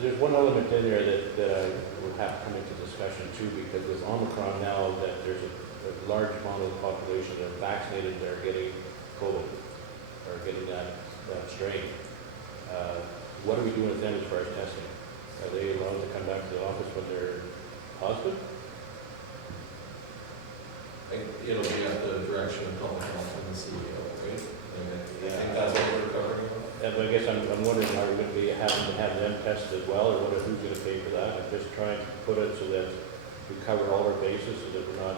There's one element in there that I will have to come into discussion too, because with Omicron now, that there's a large amount of the population that are vaccinated, that are getting COVID, or getting that strain. What are we doing with them as far as testing? Are they allowed to come back to the office when they're positive? It'll be at the direction of public health and the CAO, right? And I think that's what we're covering. And I guess I'm wondering, are we going to be having to have them tested as well, or who's going to pay for that? I'm just trying to put it so that we cover all our bases, so that we're not.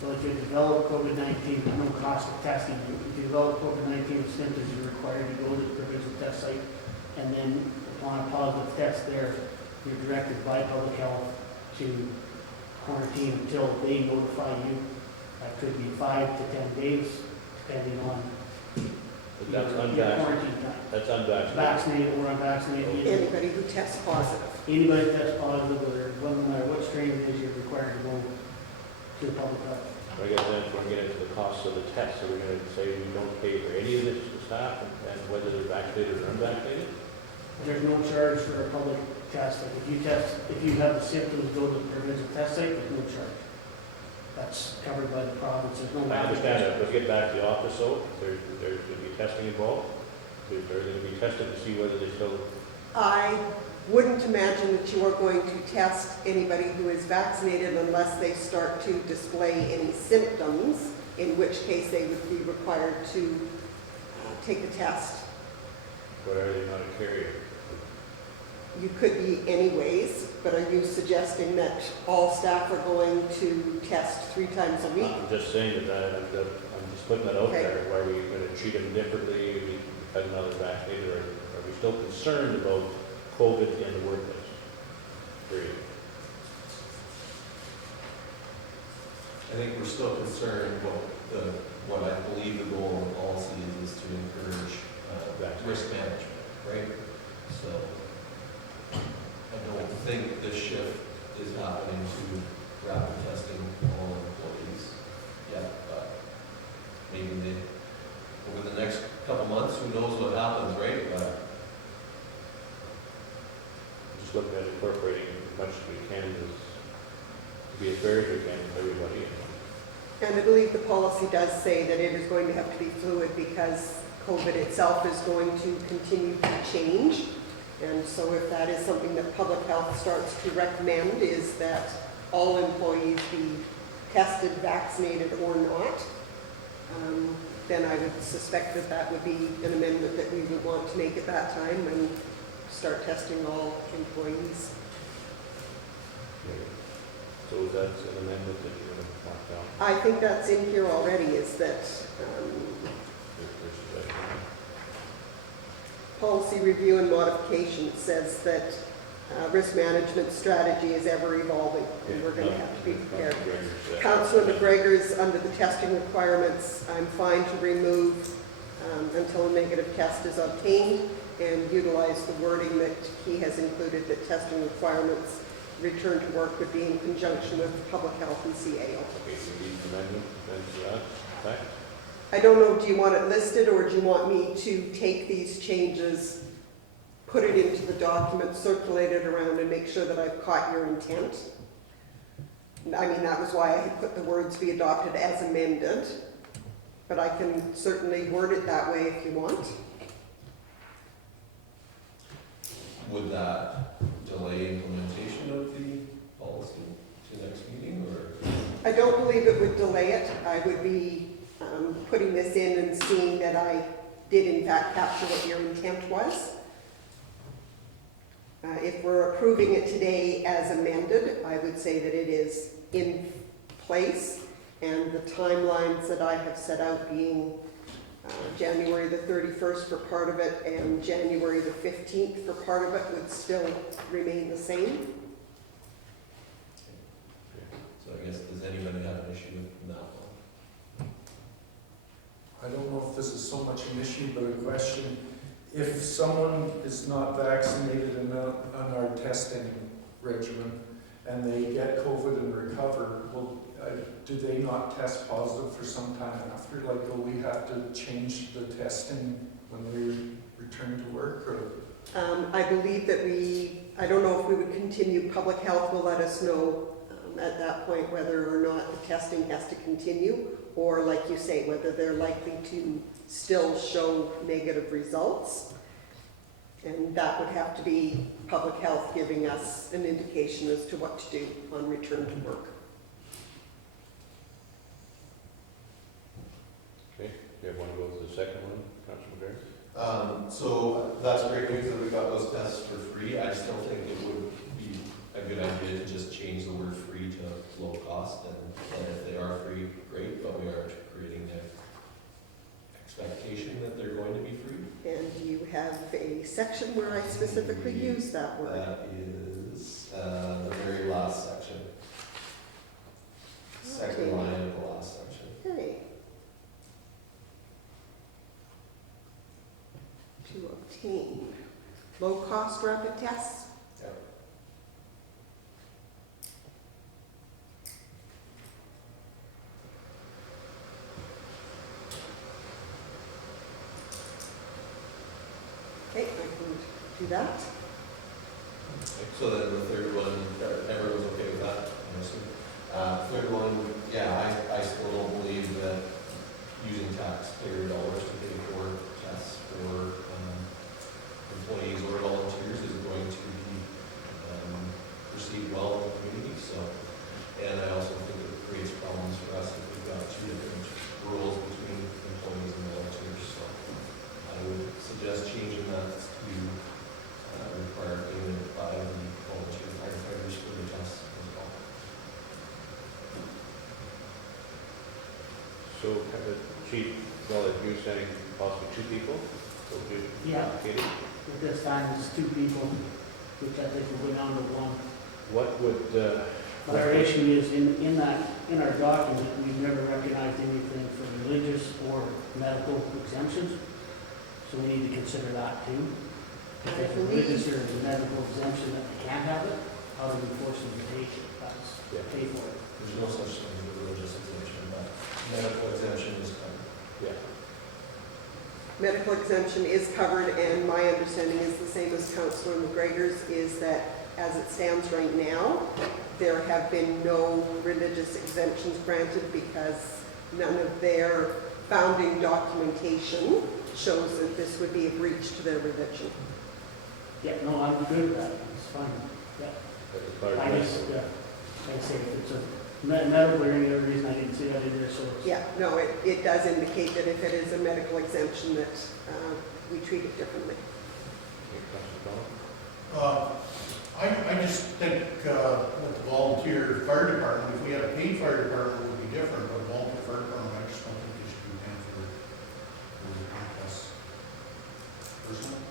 So if you develop COVID-19, there's no cost of testing. If you develop COVID-19 symptoms, you're required to go to the provincial test site, and then upon a positive test there, you're directed by public health to quarantine until they notify you. That could be 5 to 10 days, depending on But that's your unvaccinated. quarantine time. That's unvaccinated. Vaccinated or unvaccinated. Anybody who tests positive. Anybody that's positive, or no matter what strain it is, you're required to go to the public health. I guess that's when we get into the cost of the test, so we're going to say we don't pay for any of this to staff, and whether they're vaccinated or unvaccinated? There's no charge for a public test. Like if you have the symptoms, go to the provincial test site, there's no charge. That's covered by the province, there's no. I understand that, but get back to the office, so there's going to be testing involved. They're going to be tested to see whether they still. I wouldn't imagine that you are going to test anybody who is vaccinated unless they start to display any symptoms, in which case they would be required to take a test. But are they not a carrier? You could be anyways, but are you suggesting that all staff are going to test 3 times a week? I'm just saying that, I'm just putting that out Okay. there. Why are we going to treat them differently because now they're vaccinated, or are we still concerned about COVID in the workplace? Period. I think we're still concerned about what I believe the goal of the policy is to encourage risk management, right? So I don't think the shift is happening to rapid testing all employees yet, but maybe over the next couple months, who knows what happens, right? But Just looking at incorporating as much as we can, to be as fair as we can with everybody. And I believe the policy does say that it is going to have to be fluid because COVID itself is going to continue to change. And so if that is something that public health starts to recommend, is that all employees be tested, vaccinated or not, then I would suspect that that would be an amendment that we would want to make at that time and start testing all employees. So that's an amendment that you're going to mark down. I think that's in here already, is that policy review and modification says that risk management strategy is ever evolving, and we're going to have to be prepared. Councillor McGregor's under the testing requirements, I'm fine to remove until a negative test is obtained and utilize the wording that he has included, that testing requirements return to work would be in conjunction with public health and CAO. Okay, so we need an amendment to that effect? I don't know, do you want it listed or do you want me to take these changes, put it into the document, circulate it around and make sure that I've caught your intent? I mean, that was why I had put the words be adopted as amended, but I can certainly word it that way if you want. would that delay implementation about the policy to next meeting, or? I don't believe it would delay it. I would be putting this in and seeing that I did in fact capture what your intent was. If we're approving it today as amended, I would say that it is in place, and the timelines that I have set out being January the 31st for part of it and January the 15th for part of it would still remain the same. So I guess, does anybody have an issue with that one? I don't know if this is so much an issue, but a question. If someone is not vaccinated and on our testing regimen, and they get COVID and recover, do they not test positive for some time after? Like, will we have to change the testing when we return to work, or? I believe that I don't know if we would continue. Public Health will let us know at that point whether or not the testing has to continue, or like you say, whether they're likely to still show negative results. And that would have to be Public Health giving us an indication as to what to do on return to work. Okay, do you have one to go to the second one, Councilor McGregor? So that's great news that we got those tests for free. I still think it would be a good idea to just change the word free to low cost, and if they are free, great, but we are creating the expectation that they're going to be free. And you have a section where I specifically use that word. That is the very last section. Second Okay. line of the last section. Okay. To obtain low-cost rapid tests. Yep. Okay, I can do that. So then the third one, everyone's okay with that, I'm assuming? Third one, yeah, I still don't believe that using taxpayer dollars to pay for tests for employees or volunteers is going to be received well in the community, so. And I also think it creates problems for us if we've got two different rules between employees and volunteers, so. I would suggest changing that to require payment by the volunteer firefighters for the tests as well. So, Chief, well, if you're saying possibly two people, so would you Yeah. indicate it? At this time, it's two people, which I think will go down to one. What would, But our issue is in our document, we've never recognized anything for religious or medical exemptions. So we need to consider that too. If it's a religious or a medical exemption that they can't have it, how do we force them to take it? That's, pay for it. There's no such thing as a religious exemption, but medical exemption is covered. yeah, Medical exemption is covered, and my understanding is the same as Councillor McGregor's, is that as it stands right now, there have been no religious exemptions granted because none of their founding documentation shows that this would be a breach to their religion. Yeah, no, I'm good with that. It's fine. Yeah. that's as far as. I just, like I say, if it's a medical or any other reason, I didn't see that in there, so. Yeah, no, it does indicate that if it is a medical exemption that we treat it differently. Okay, Councilor Collins? I just think with the volunteer fire department, if we had a paid fire department, it would be different, but a volunteer fire department, I just don't think they should be paying for the contests. Personally?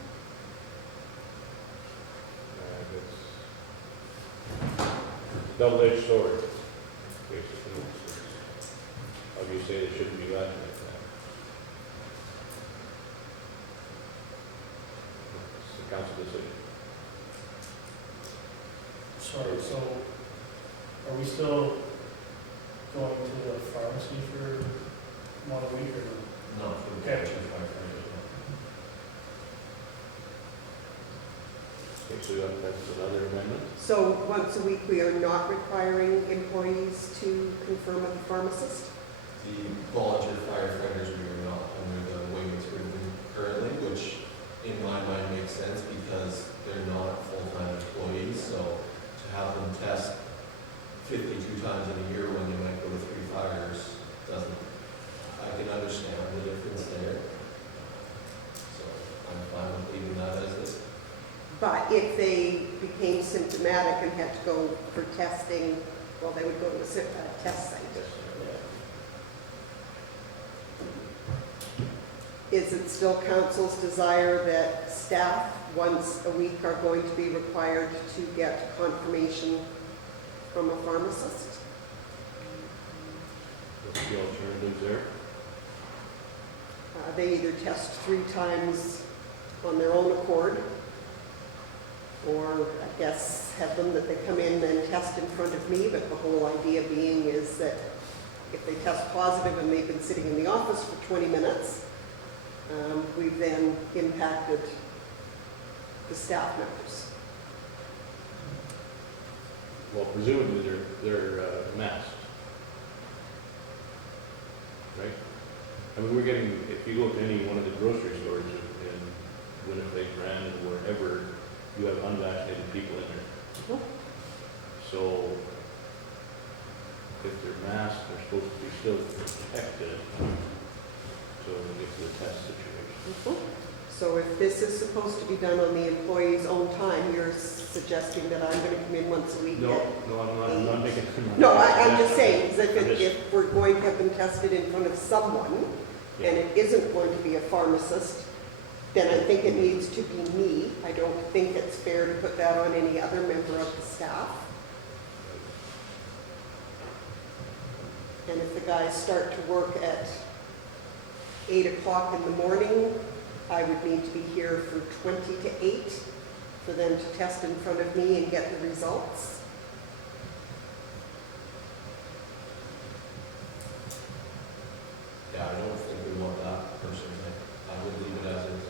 It's double-edged sword, basically. How do you say it shouldn't be left like that? It's the council decision. Sorry, so are we still going to the pharmacy for 1 week or? Not for the Okay. volunteer firefighters, no. Okay, so that's another amendment. So once a week, we are not requiring employees to confirm with the pharmacist? The volunteer firefighters, we are not under the way it's written currently, which in my mind makes sense because they're not full-time employees, so to have them test 52 times in a year when they might go to 3 fires, doesn't, I can understand the difference there. So I'm fine with leaving that as is. But if they became symptomatic and had to go for testing, well, they would go to a test site. Is it still council's desire that staff once a week are going to be required to get confirmation from a pharmacist? What's the alternatives there? They either test 3 times on their own accord, or I guess have them that they come in and test in front of me, but the whole idea being is that if they test positive and they've been sitting in the office for 20 minutes, we've then impacted the staff members. Well, presumably they're masked, right? I mean, we're getting, if you go to any one of the grocery stores in Winnipeg, Brandon, wherever, you have unvaccinated people in there. So if they're masked, they're supposed to be still protected. So we get to the test situation. So if this is supposed to be done on the employee's own time, you're suggesting that I'm going to come in once a week? No, I'm not making. No, I'm just saying, because I'm just- if we're going to have them tested in front of someone, and it isn't going to be a pharmacist, then I think it needs to be me. I don't think it's fair to put that on any other member of the staff. And if the guys start to work at 8 o'clock in the morning, I would need to be here from 20 to 8 for them to test in front of me and get the results. Yeah, I don't think we want that personally. I would leave it as is.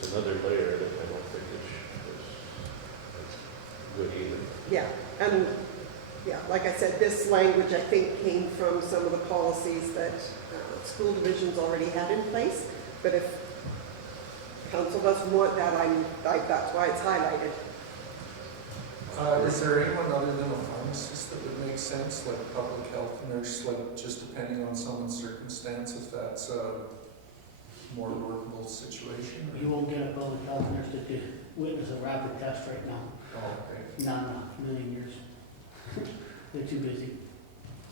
It's another layer that I don't think is good either. Yeah, and yeah, like I said, this language I think came from some of the policies that school divisions already had in place, but if council doesn't want that, that's why it's highlighted. Is there anyone other than a pharmacist that would make sense, like a public health nurse, like just depending on someone's circumstances, that's a more workable situation? You won't get a public health nurse to witness a rapid test right now. Oh, okay. Not in a million years. They're too busy.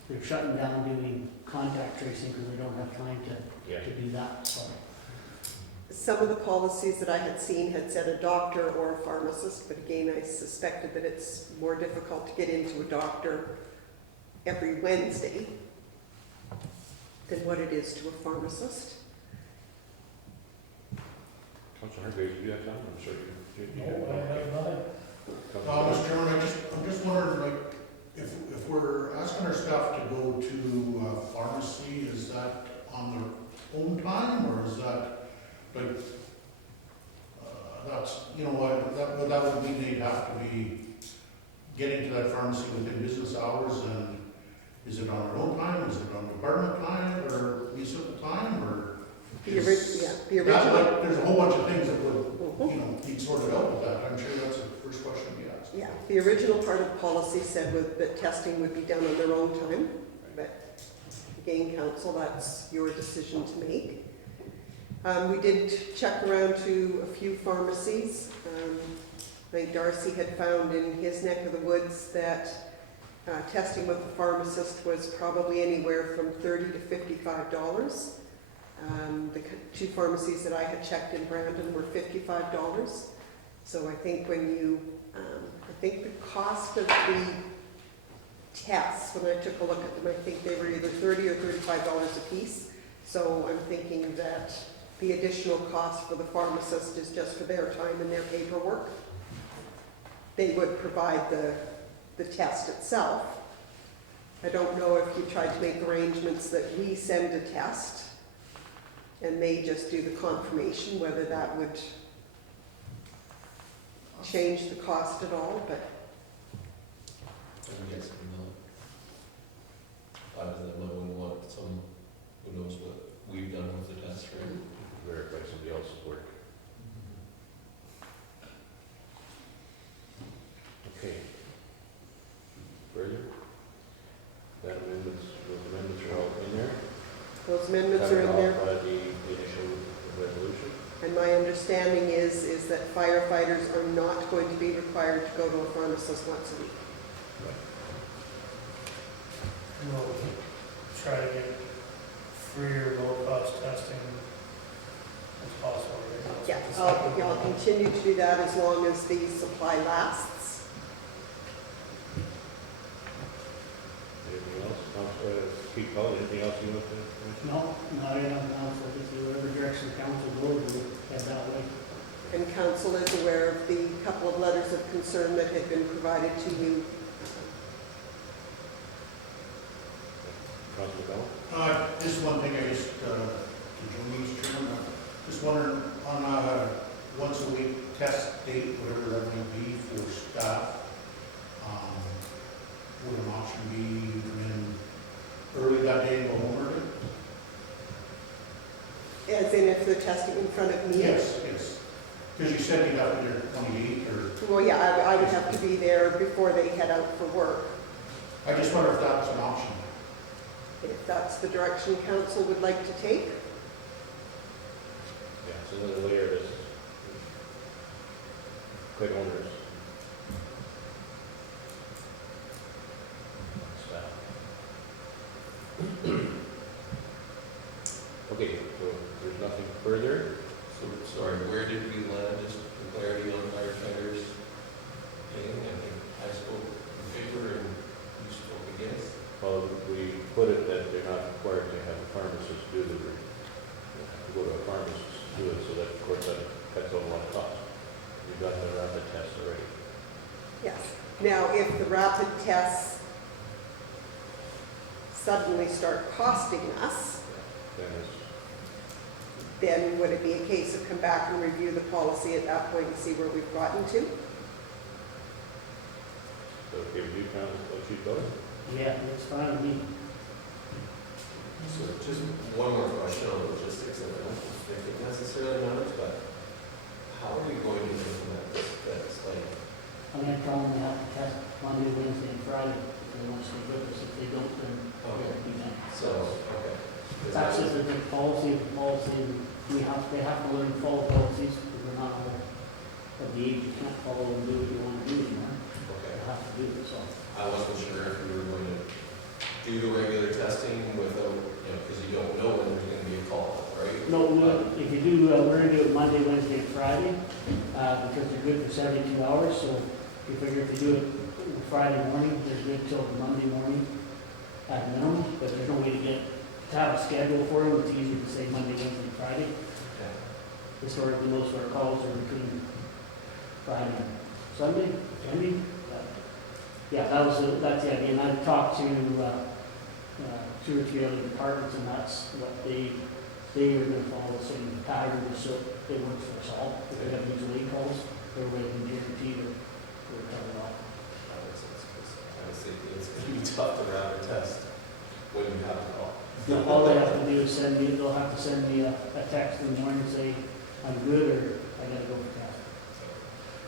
They're shutting down doing contact tracing because they don't have time to do that, so. Some of the policies that I had seen had said a doctor or a pharmacist, but again, I suspected that it's more difficult to get into a doctor every Wednesday than what it is to a pharmacist. Councilor Hargreaves, do you have time? I'm sorry. Mr. Chairman, I'm just wondering, like, if we're asking our staff to go to pharmacy, is that on their own time, or is that, like, that's, you know what, that would mean they'd have to be getting to that pharmacy within business hours, and is it on their own time, is it on department time, or municipal time, or? The original. There's a whole bunch of things that would, you know, need sorted out with that. I'm sure that's the first question we asked. Yeah, the original part of the policy said that testing would be done on their own time, but again, council, that's your decision to make. We did check around to a few pharmacies. I think Darcy had found in his neck of the woods that testing with a pharmacist was probably anywhere from $30 to $55. The 2 pharmacies that I had checked in Brandon were $55. So I think when you, I think the cost of the tests, when I took a look at them, I think they were either $30 or $35 a piece. So I'm thinking that the additional cost for the pharmacist is just for their time and their paperwork. They would provide the test itself. I don't know if you tried to make arrangements that we send a test and they just do the confirmation, whether that would change the cost at all, but I'm guessing not. I wouldn't want some who knows what we've done with the test, right? Verify somebody else's work. Okay. Those amendments are in there. By the initial resolution. And my understanding is that firefighters are not going to be required to go to a pharmacist once a week. We'll try to get free or low-cost testing as possible. Right? Yeah, That's what the I'll continue to do that as long as the supply lasts. Anything else? Keep calling, anything else you want to? No, not right on council, just whatever direction council goes, we'll head that way. And council is aware of the couple of letters of concern that had been provided to you. Councilor Bell? Just one thing, I just, to Joni's chairman, just wondering on a once a week test date, whatever that may be for staff, would an option be in early that day and go home early? As in if they're testing in front of me? Yes, yes. Because you said you'd have to be there 28 or, Well, yeah, I would have to be there before they head out for work. I just wonder if that's an option. If that's the direction council would like to take. Yeah, it's another layer of this. Quite onerous. Staff. Okay, so there's nothing further. So, sorry, where did we land, just for clarity on firefighters paying? I think I spoke in favor and you spoke against. Well, we put it that they're not required to have a pharmacist do the, go to a pharmacist to do it, so that, of course, that cuts out a lot of cost. You've got the rapid test already. Yes. Now, if the rapid tests suddenly start costing us, Then it's, then would it be a case of come back and review the policy at that point and see where we've gotten to? so okay, we do count as you go. Yeah, it's fine with me. So just one more question on logistics, and I don't think it necessarily matters, but how are you going to implement this? That's like, I'm gonna tell them they have to test Monday, Wednesday, and Friday, if they want to stay with us. If they don't, then they'll be done. so, okay. That's just a big policy, and they have to learn to follow policies, because we're not all of the age, you can't follow and do what you want to do anymore. Okay. You have to do it, so. I wasn't sure if we were going to do the regular testing without, because you don't know when there's going to be a call, right? No, if you do, we're gonna do it Monday, Wednesday, and Friday, because they're good for 72 hours, so you figure if you do it Friday morning, they're good till Monday morning at minimum, but there's no way to have a schedule for them. It's easy to say Monday, Wednesday, and Friday. Okay. Historically, most of our calls are between Friday and Sunday. But, yeah, that's the idea. And I've talked to 2 or 3 other departments, and that's what they are going to follow the same pattern, so it works for us all. If we have these late calls, everybody can guarantee that we're covered off. That makes sense, 'cause I was thinking it's going to be tough to rapid test when you have to call. Now, all they have to do is they'll have to send me a text in the morning and say, I'm good, or I gotta go for test.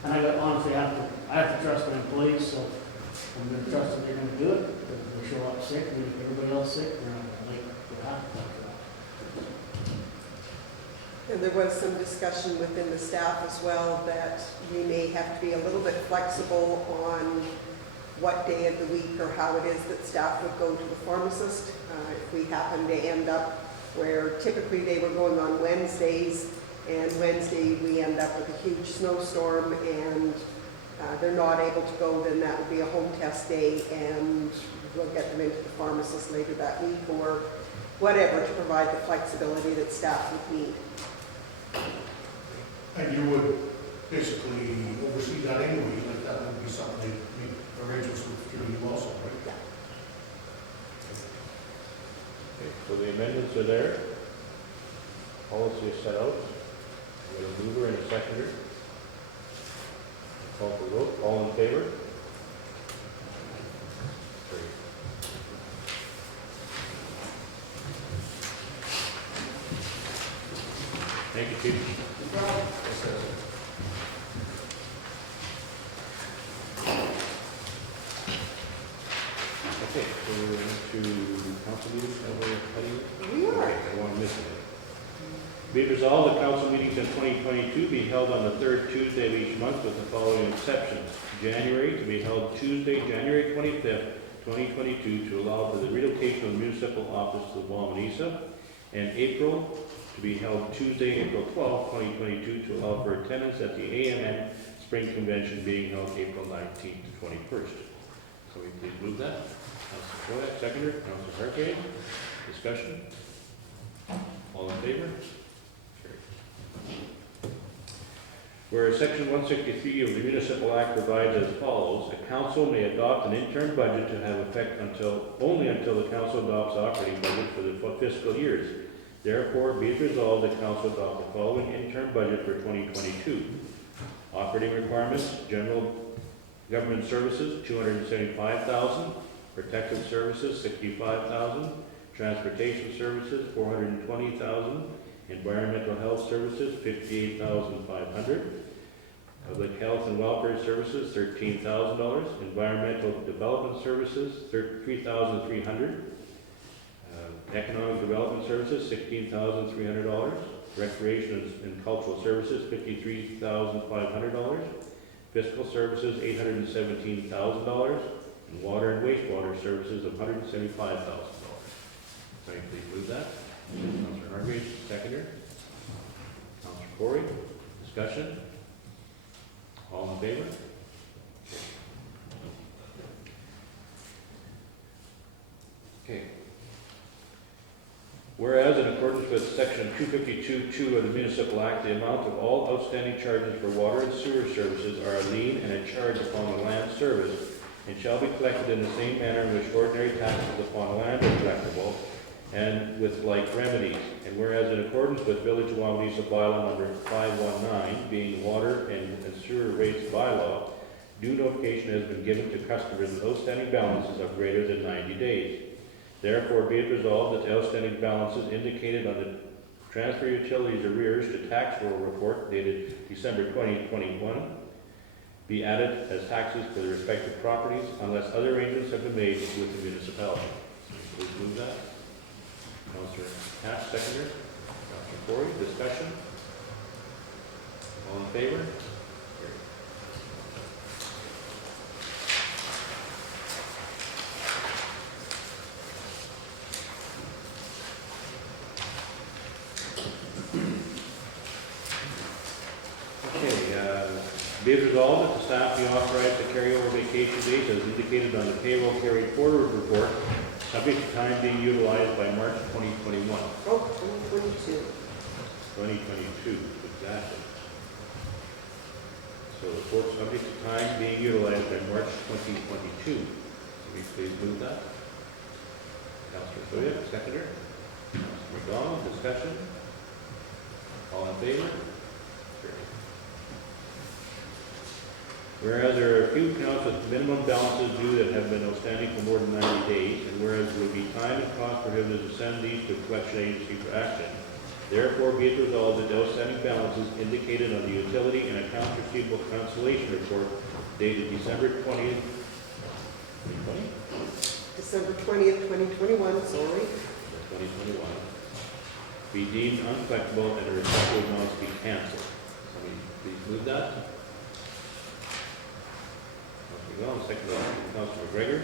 And honestly, I have to trust my employees, so I'm gonna trust that they're gonna do it. If they show up sick, and if everybody else sick, we're not gonna make it happen. And there was some discussion within the staff as well that we may have to be a little bit flexible on what day of the week or how it is that staff would go to the pharmacist. If we happen to end up where typically they were going on Wednesdays, and Wednesday we end up with a huge snowstorm and they're not able to go, then that would be a home test day, and we'll get them into the pharmacist later that week or whatever to provide the flexibility that staff would need. And you would basically oversee that anyway, like that would be something they make arrangements with through you also, right? Yeah. Okay, so the amendments are there. Policy is set out. We have a mover and a seconder. Call for vote. All in favor? Carried. Thank you, Chief. Okay, so we're into council meetings, and we're heading. We are. Okay, I want to miss it. Be it resolved that council meetings in 2022 be held on the third Tuesday of each month with the following exceptions. January to be held Tuesday, January 25th, 2022 to allow for the relocation of the municipal office to Wawanesa. And April to be held Tuesday, April 12th, 2022 to allow for attendance at the AMN Spring Convention being held April 19th to 21st. So we please move that. Councilor Follett, seconder. Councilor Hargrave. Discussion. All in favor? Whereas Section 163 of the Municipal Act provides as follows: a council may adopt an interim budget to have effect only until the council adopts operating budget for the fiscal years. Therefore, be it resolved that council adopt the following interim budget for 2022. Operating requirements: general government services, $275,000; protective services, $65,000; transportation services, $420,000; environmental health services, $58,500; public health and welfare services, $13,000; environmental development services, $3,300; economic development services, $16,300; recreation and cultural services, $53,500; fiscal services, $817,000; and water and wastewater services of $175,000. Can I please move that? Councilor Hargreaves, seconder. Councilor Corey, discussion. All in favor? Okay. Whereas in accordance with Section 252(2) of the Municipal Act, the amount of all outstanding charges for water and sewer services are a lien and a charge upon the land service, and shall be collected in the same manner in which ordinary taxes upon land are collectible, and with like remedies. And whereas in accordance with Village of Wawanesa bylaw number 519, being water and sewer rates bylaw, due notification has been given to customers with outstanding balances of greater than 90 days. Therefore, be it resolved that the outstanding balances indicated on the transfer utilities arrears to tax roll report dated December 2021 be added as taxes for the respective properties unless other arrangements have been made with the municipality. Please move that. Councilor Hatch, seconder. Councilor Corey, discussion. All in favor? Be it resolved that the staff be authorized to carry over vacation days as indicated on the payroll carried forward report, subject to time being utilized by March 2021. Oh, 2022. 2022, exactly. So the report subject to time being utilized by March 2022. Can we please move that? Councilor Soya, seconder. Councilor McDonald, discussion. All in favor? Whereas there are a few accounts with minimum balances due that have been outstanding for more than 90 days, and whereas it would be time and cost prohibitive to send these to collection agency for action, therefore be it resolved that the outstanding balances indicated on the utility and accounts receivable cancellation report dated December 20th, 2020? December 20th, 2021, sorry. 2021, be deemed uncollectible and the respective amounts be canceled. Can we please move that? Well, second by Councilor McGregor.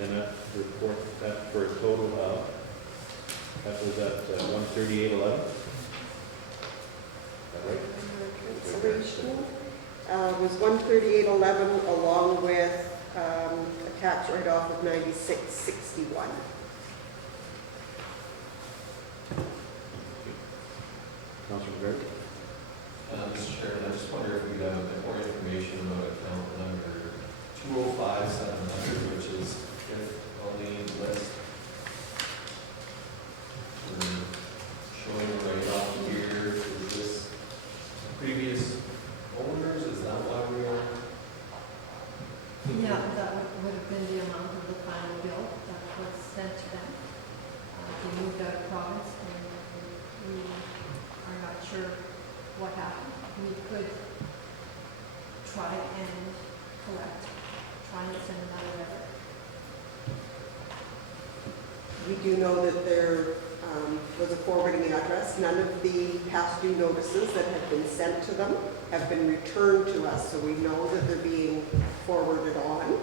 Then that report that for a total of, that was at 138.11. Is that right? Cancellation was 138.11 along with a tax write-off of 96.61. Councilor McGregor? Mr. Chairman, I just wonder if we have a bit more information about account number 205-700, which is fifth on the list. We're showing right off here. Is this previous owners? Is that why we are? Yeah, that would have been the amount of the final bill that was sent to them. They moved out of province and we are not sure what happened. We could try and collect, try and send another letter. We do know that there was a forwarding address. None of the past due notices that have been sent to them have been returned to us, so we know that they're being forwarded on.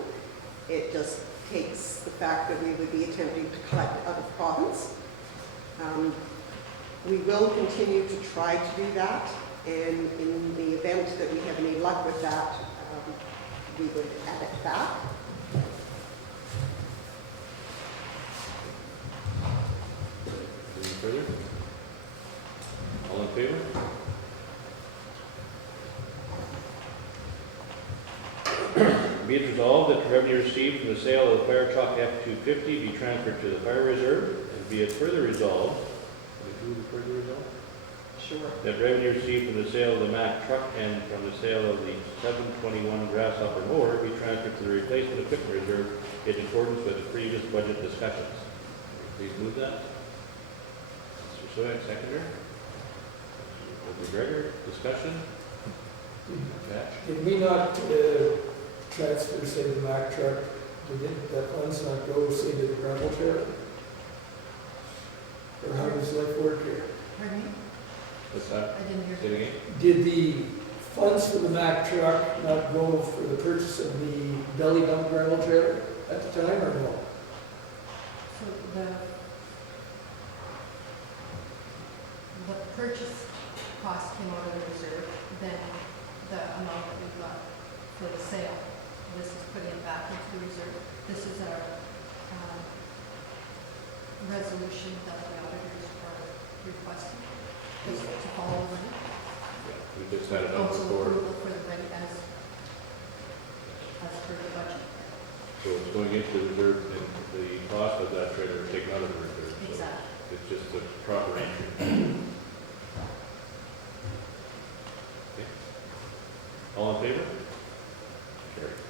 It just takes the fact that we would be attempting to collect out of province. We will continue to try to do that, and in the event that we have any luck with that, we would add it back. Any further? All in favor? Be it resolved that the revenue received from the sale of the fire truck F-250 be transferred to the fire reserve, and be it further resolved, Sure. that revenue received from the sale of the Mack truck and from the sale of the 721 grasshopper mower be transferred to the replacement equipment reserve in accordance with the previous budget discussions. Please move that. Mr. Soyak, seconder. Mr. McGregor, discussion? Batch? Did we not transfer, say, the Mack truck, did the funds not go, say, to the gravel trailer? Or how does that work here? Pardon me? What's that? I didn't hear. Say it again? Did the funds for the Mack truck not go for the purchase of the belly dump gravel trailer at the time, or no? So the purchase cost came out of the reserve, then the amount that we got for the sale, this is putting it back into the reserve. This is our resolution that the auditors are requesting, is to follow the money. Yeah, we just had it up Council before. approval for the money as per the budget. So it's going into the reserve, and the cost of that trailer is taken out of the reserve. So Exactly. it's just the proper entry. Okay. All in favor? Carried.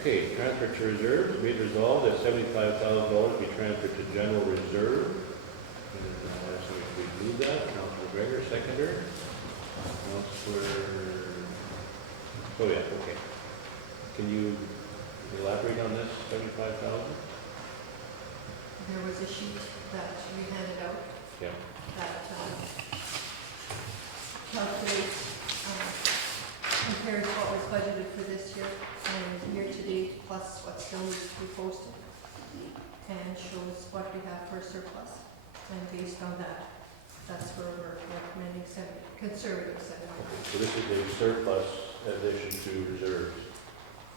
Okay, transfer to reserves. Be it resolved that $75,000 be transferred to general reserve. And so we move that. Councilor McGregor, seconder. Councilor. Oh yeah, okay. Can you elaborate on this 75,000? There was a sheet that we handed out Yeah. that calculates, compares what was budgeted for this year and year-to-date plus what still needs to be posted, and shows what we have for surplus. And based on that, that's where we're recommending conservative 75. Okay, so this is a surplus addition to reserves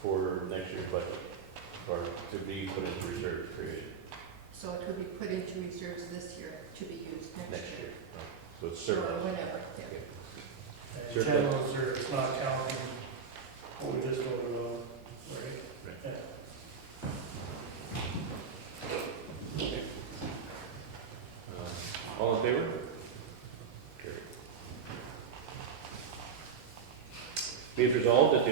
for next year's budget, or to be put into reserves created So it would be put into reserves this year to be used next next year. year. So it's Or surplus. whenever, yeah. Okay. And Sure. general reserve, it's not counting what we just voted on, right? Right. Yeah. All in favor? Carried. Be it resolved that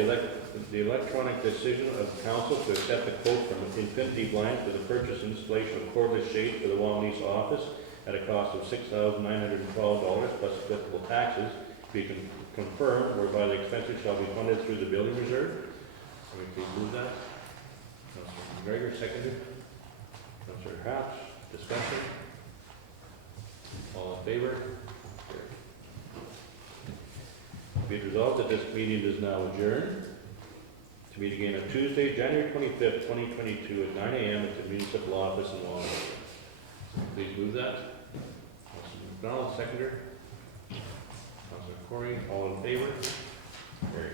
the electronic decision of council to accept a quote from Infinity Blinds for the purchase and installation of cordless shades for the Wawanesa office at a cost of $6,912 plus applicable taxes be confirmed, whereby the expenses shall be funded through the building reserve. Can we please move that? Councilor McGregor, seconded. Councilor Hatch, discussion. All in favor? Carried. Be it resolved that this meeting is now adjourned. To meet again on Tuesday, January 25th, 2022 at 9 a.m. at the municipal office in Wawanesa. Please move that. Councilor McDonald, seconder. Councilor Corey, all in favor? Carried.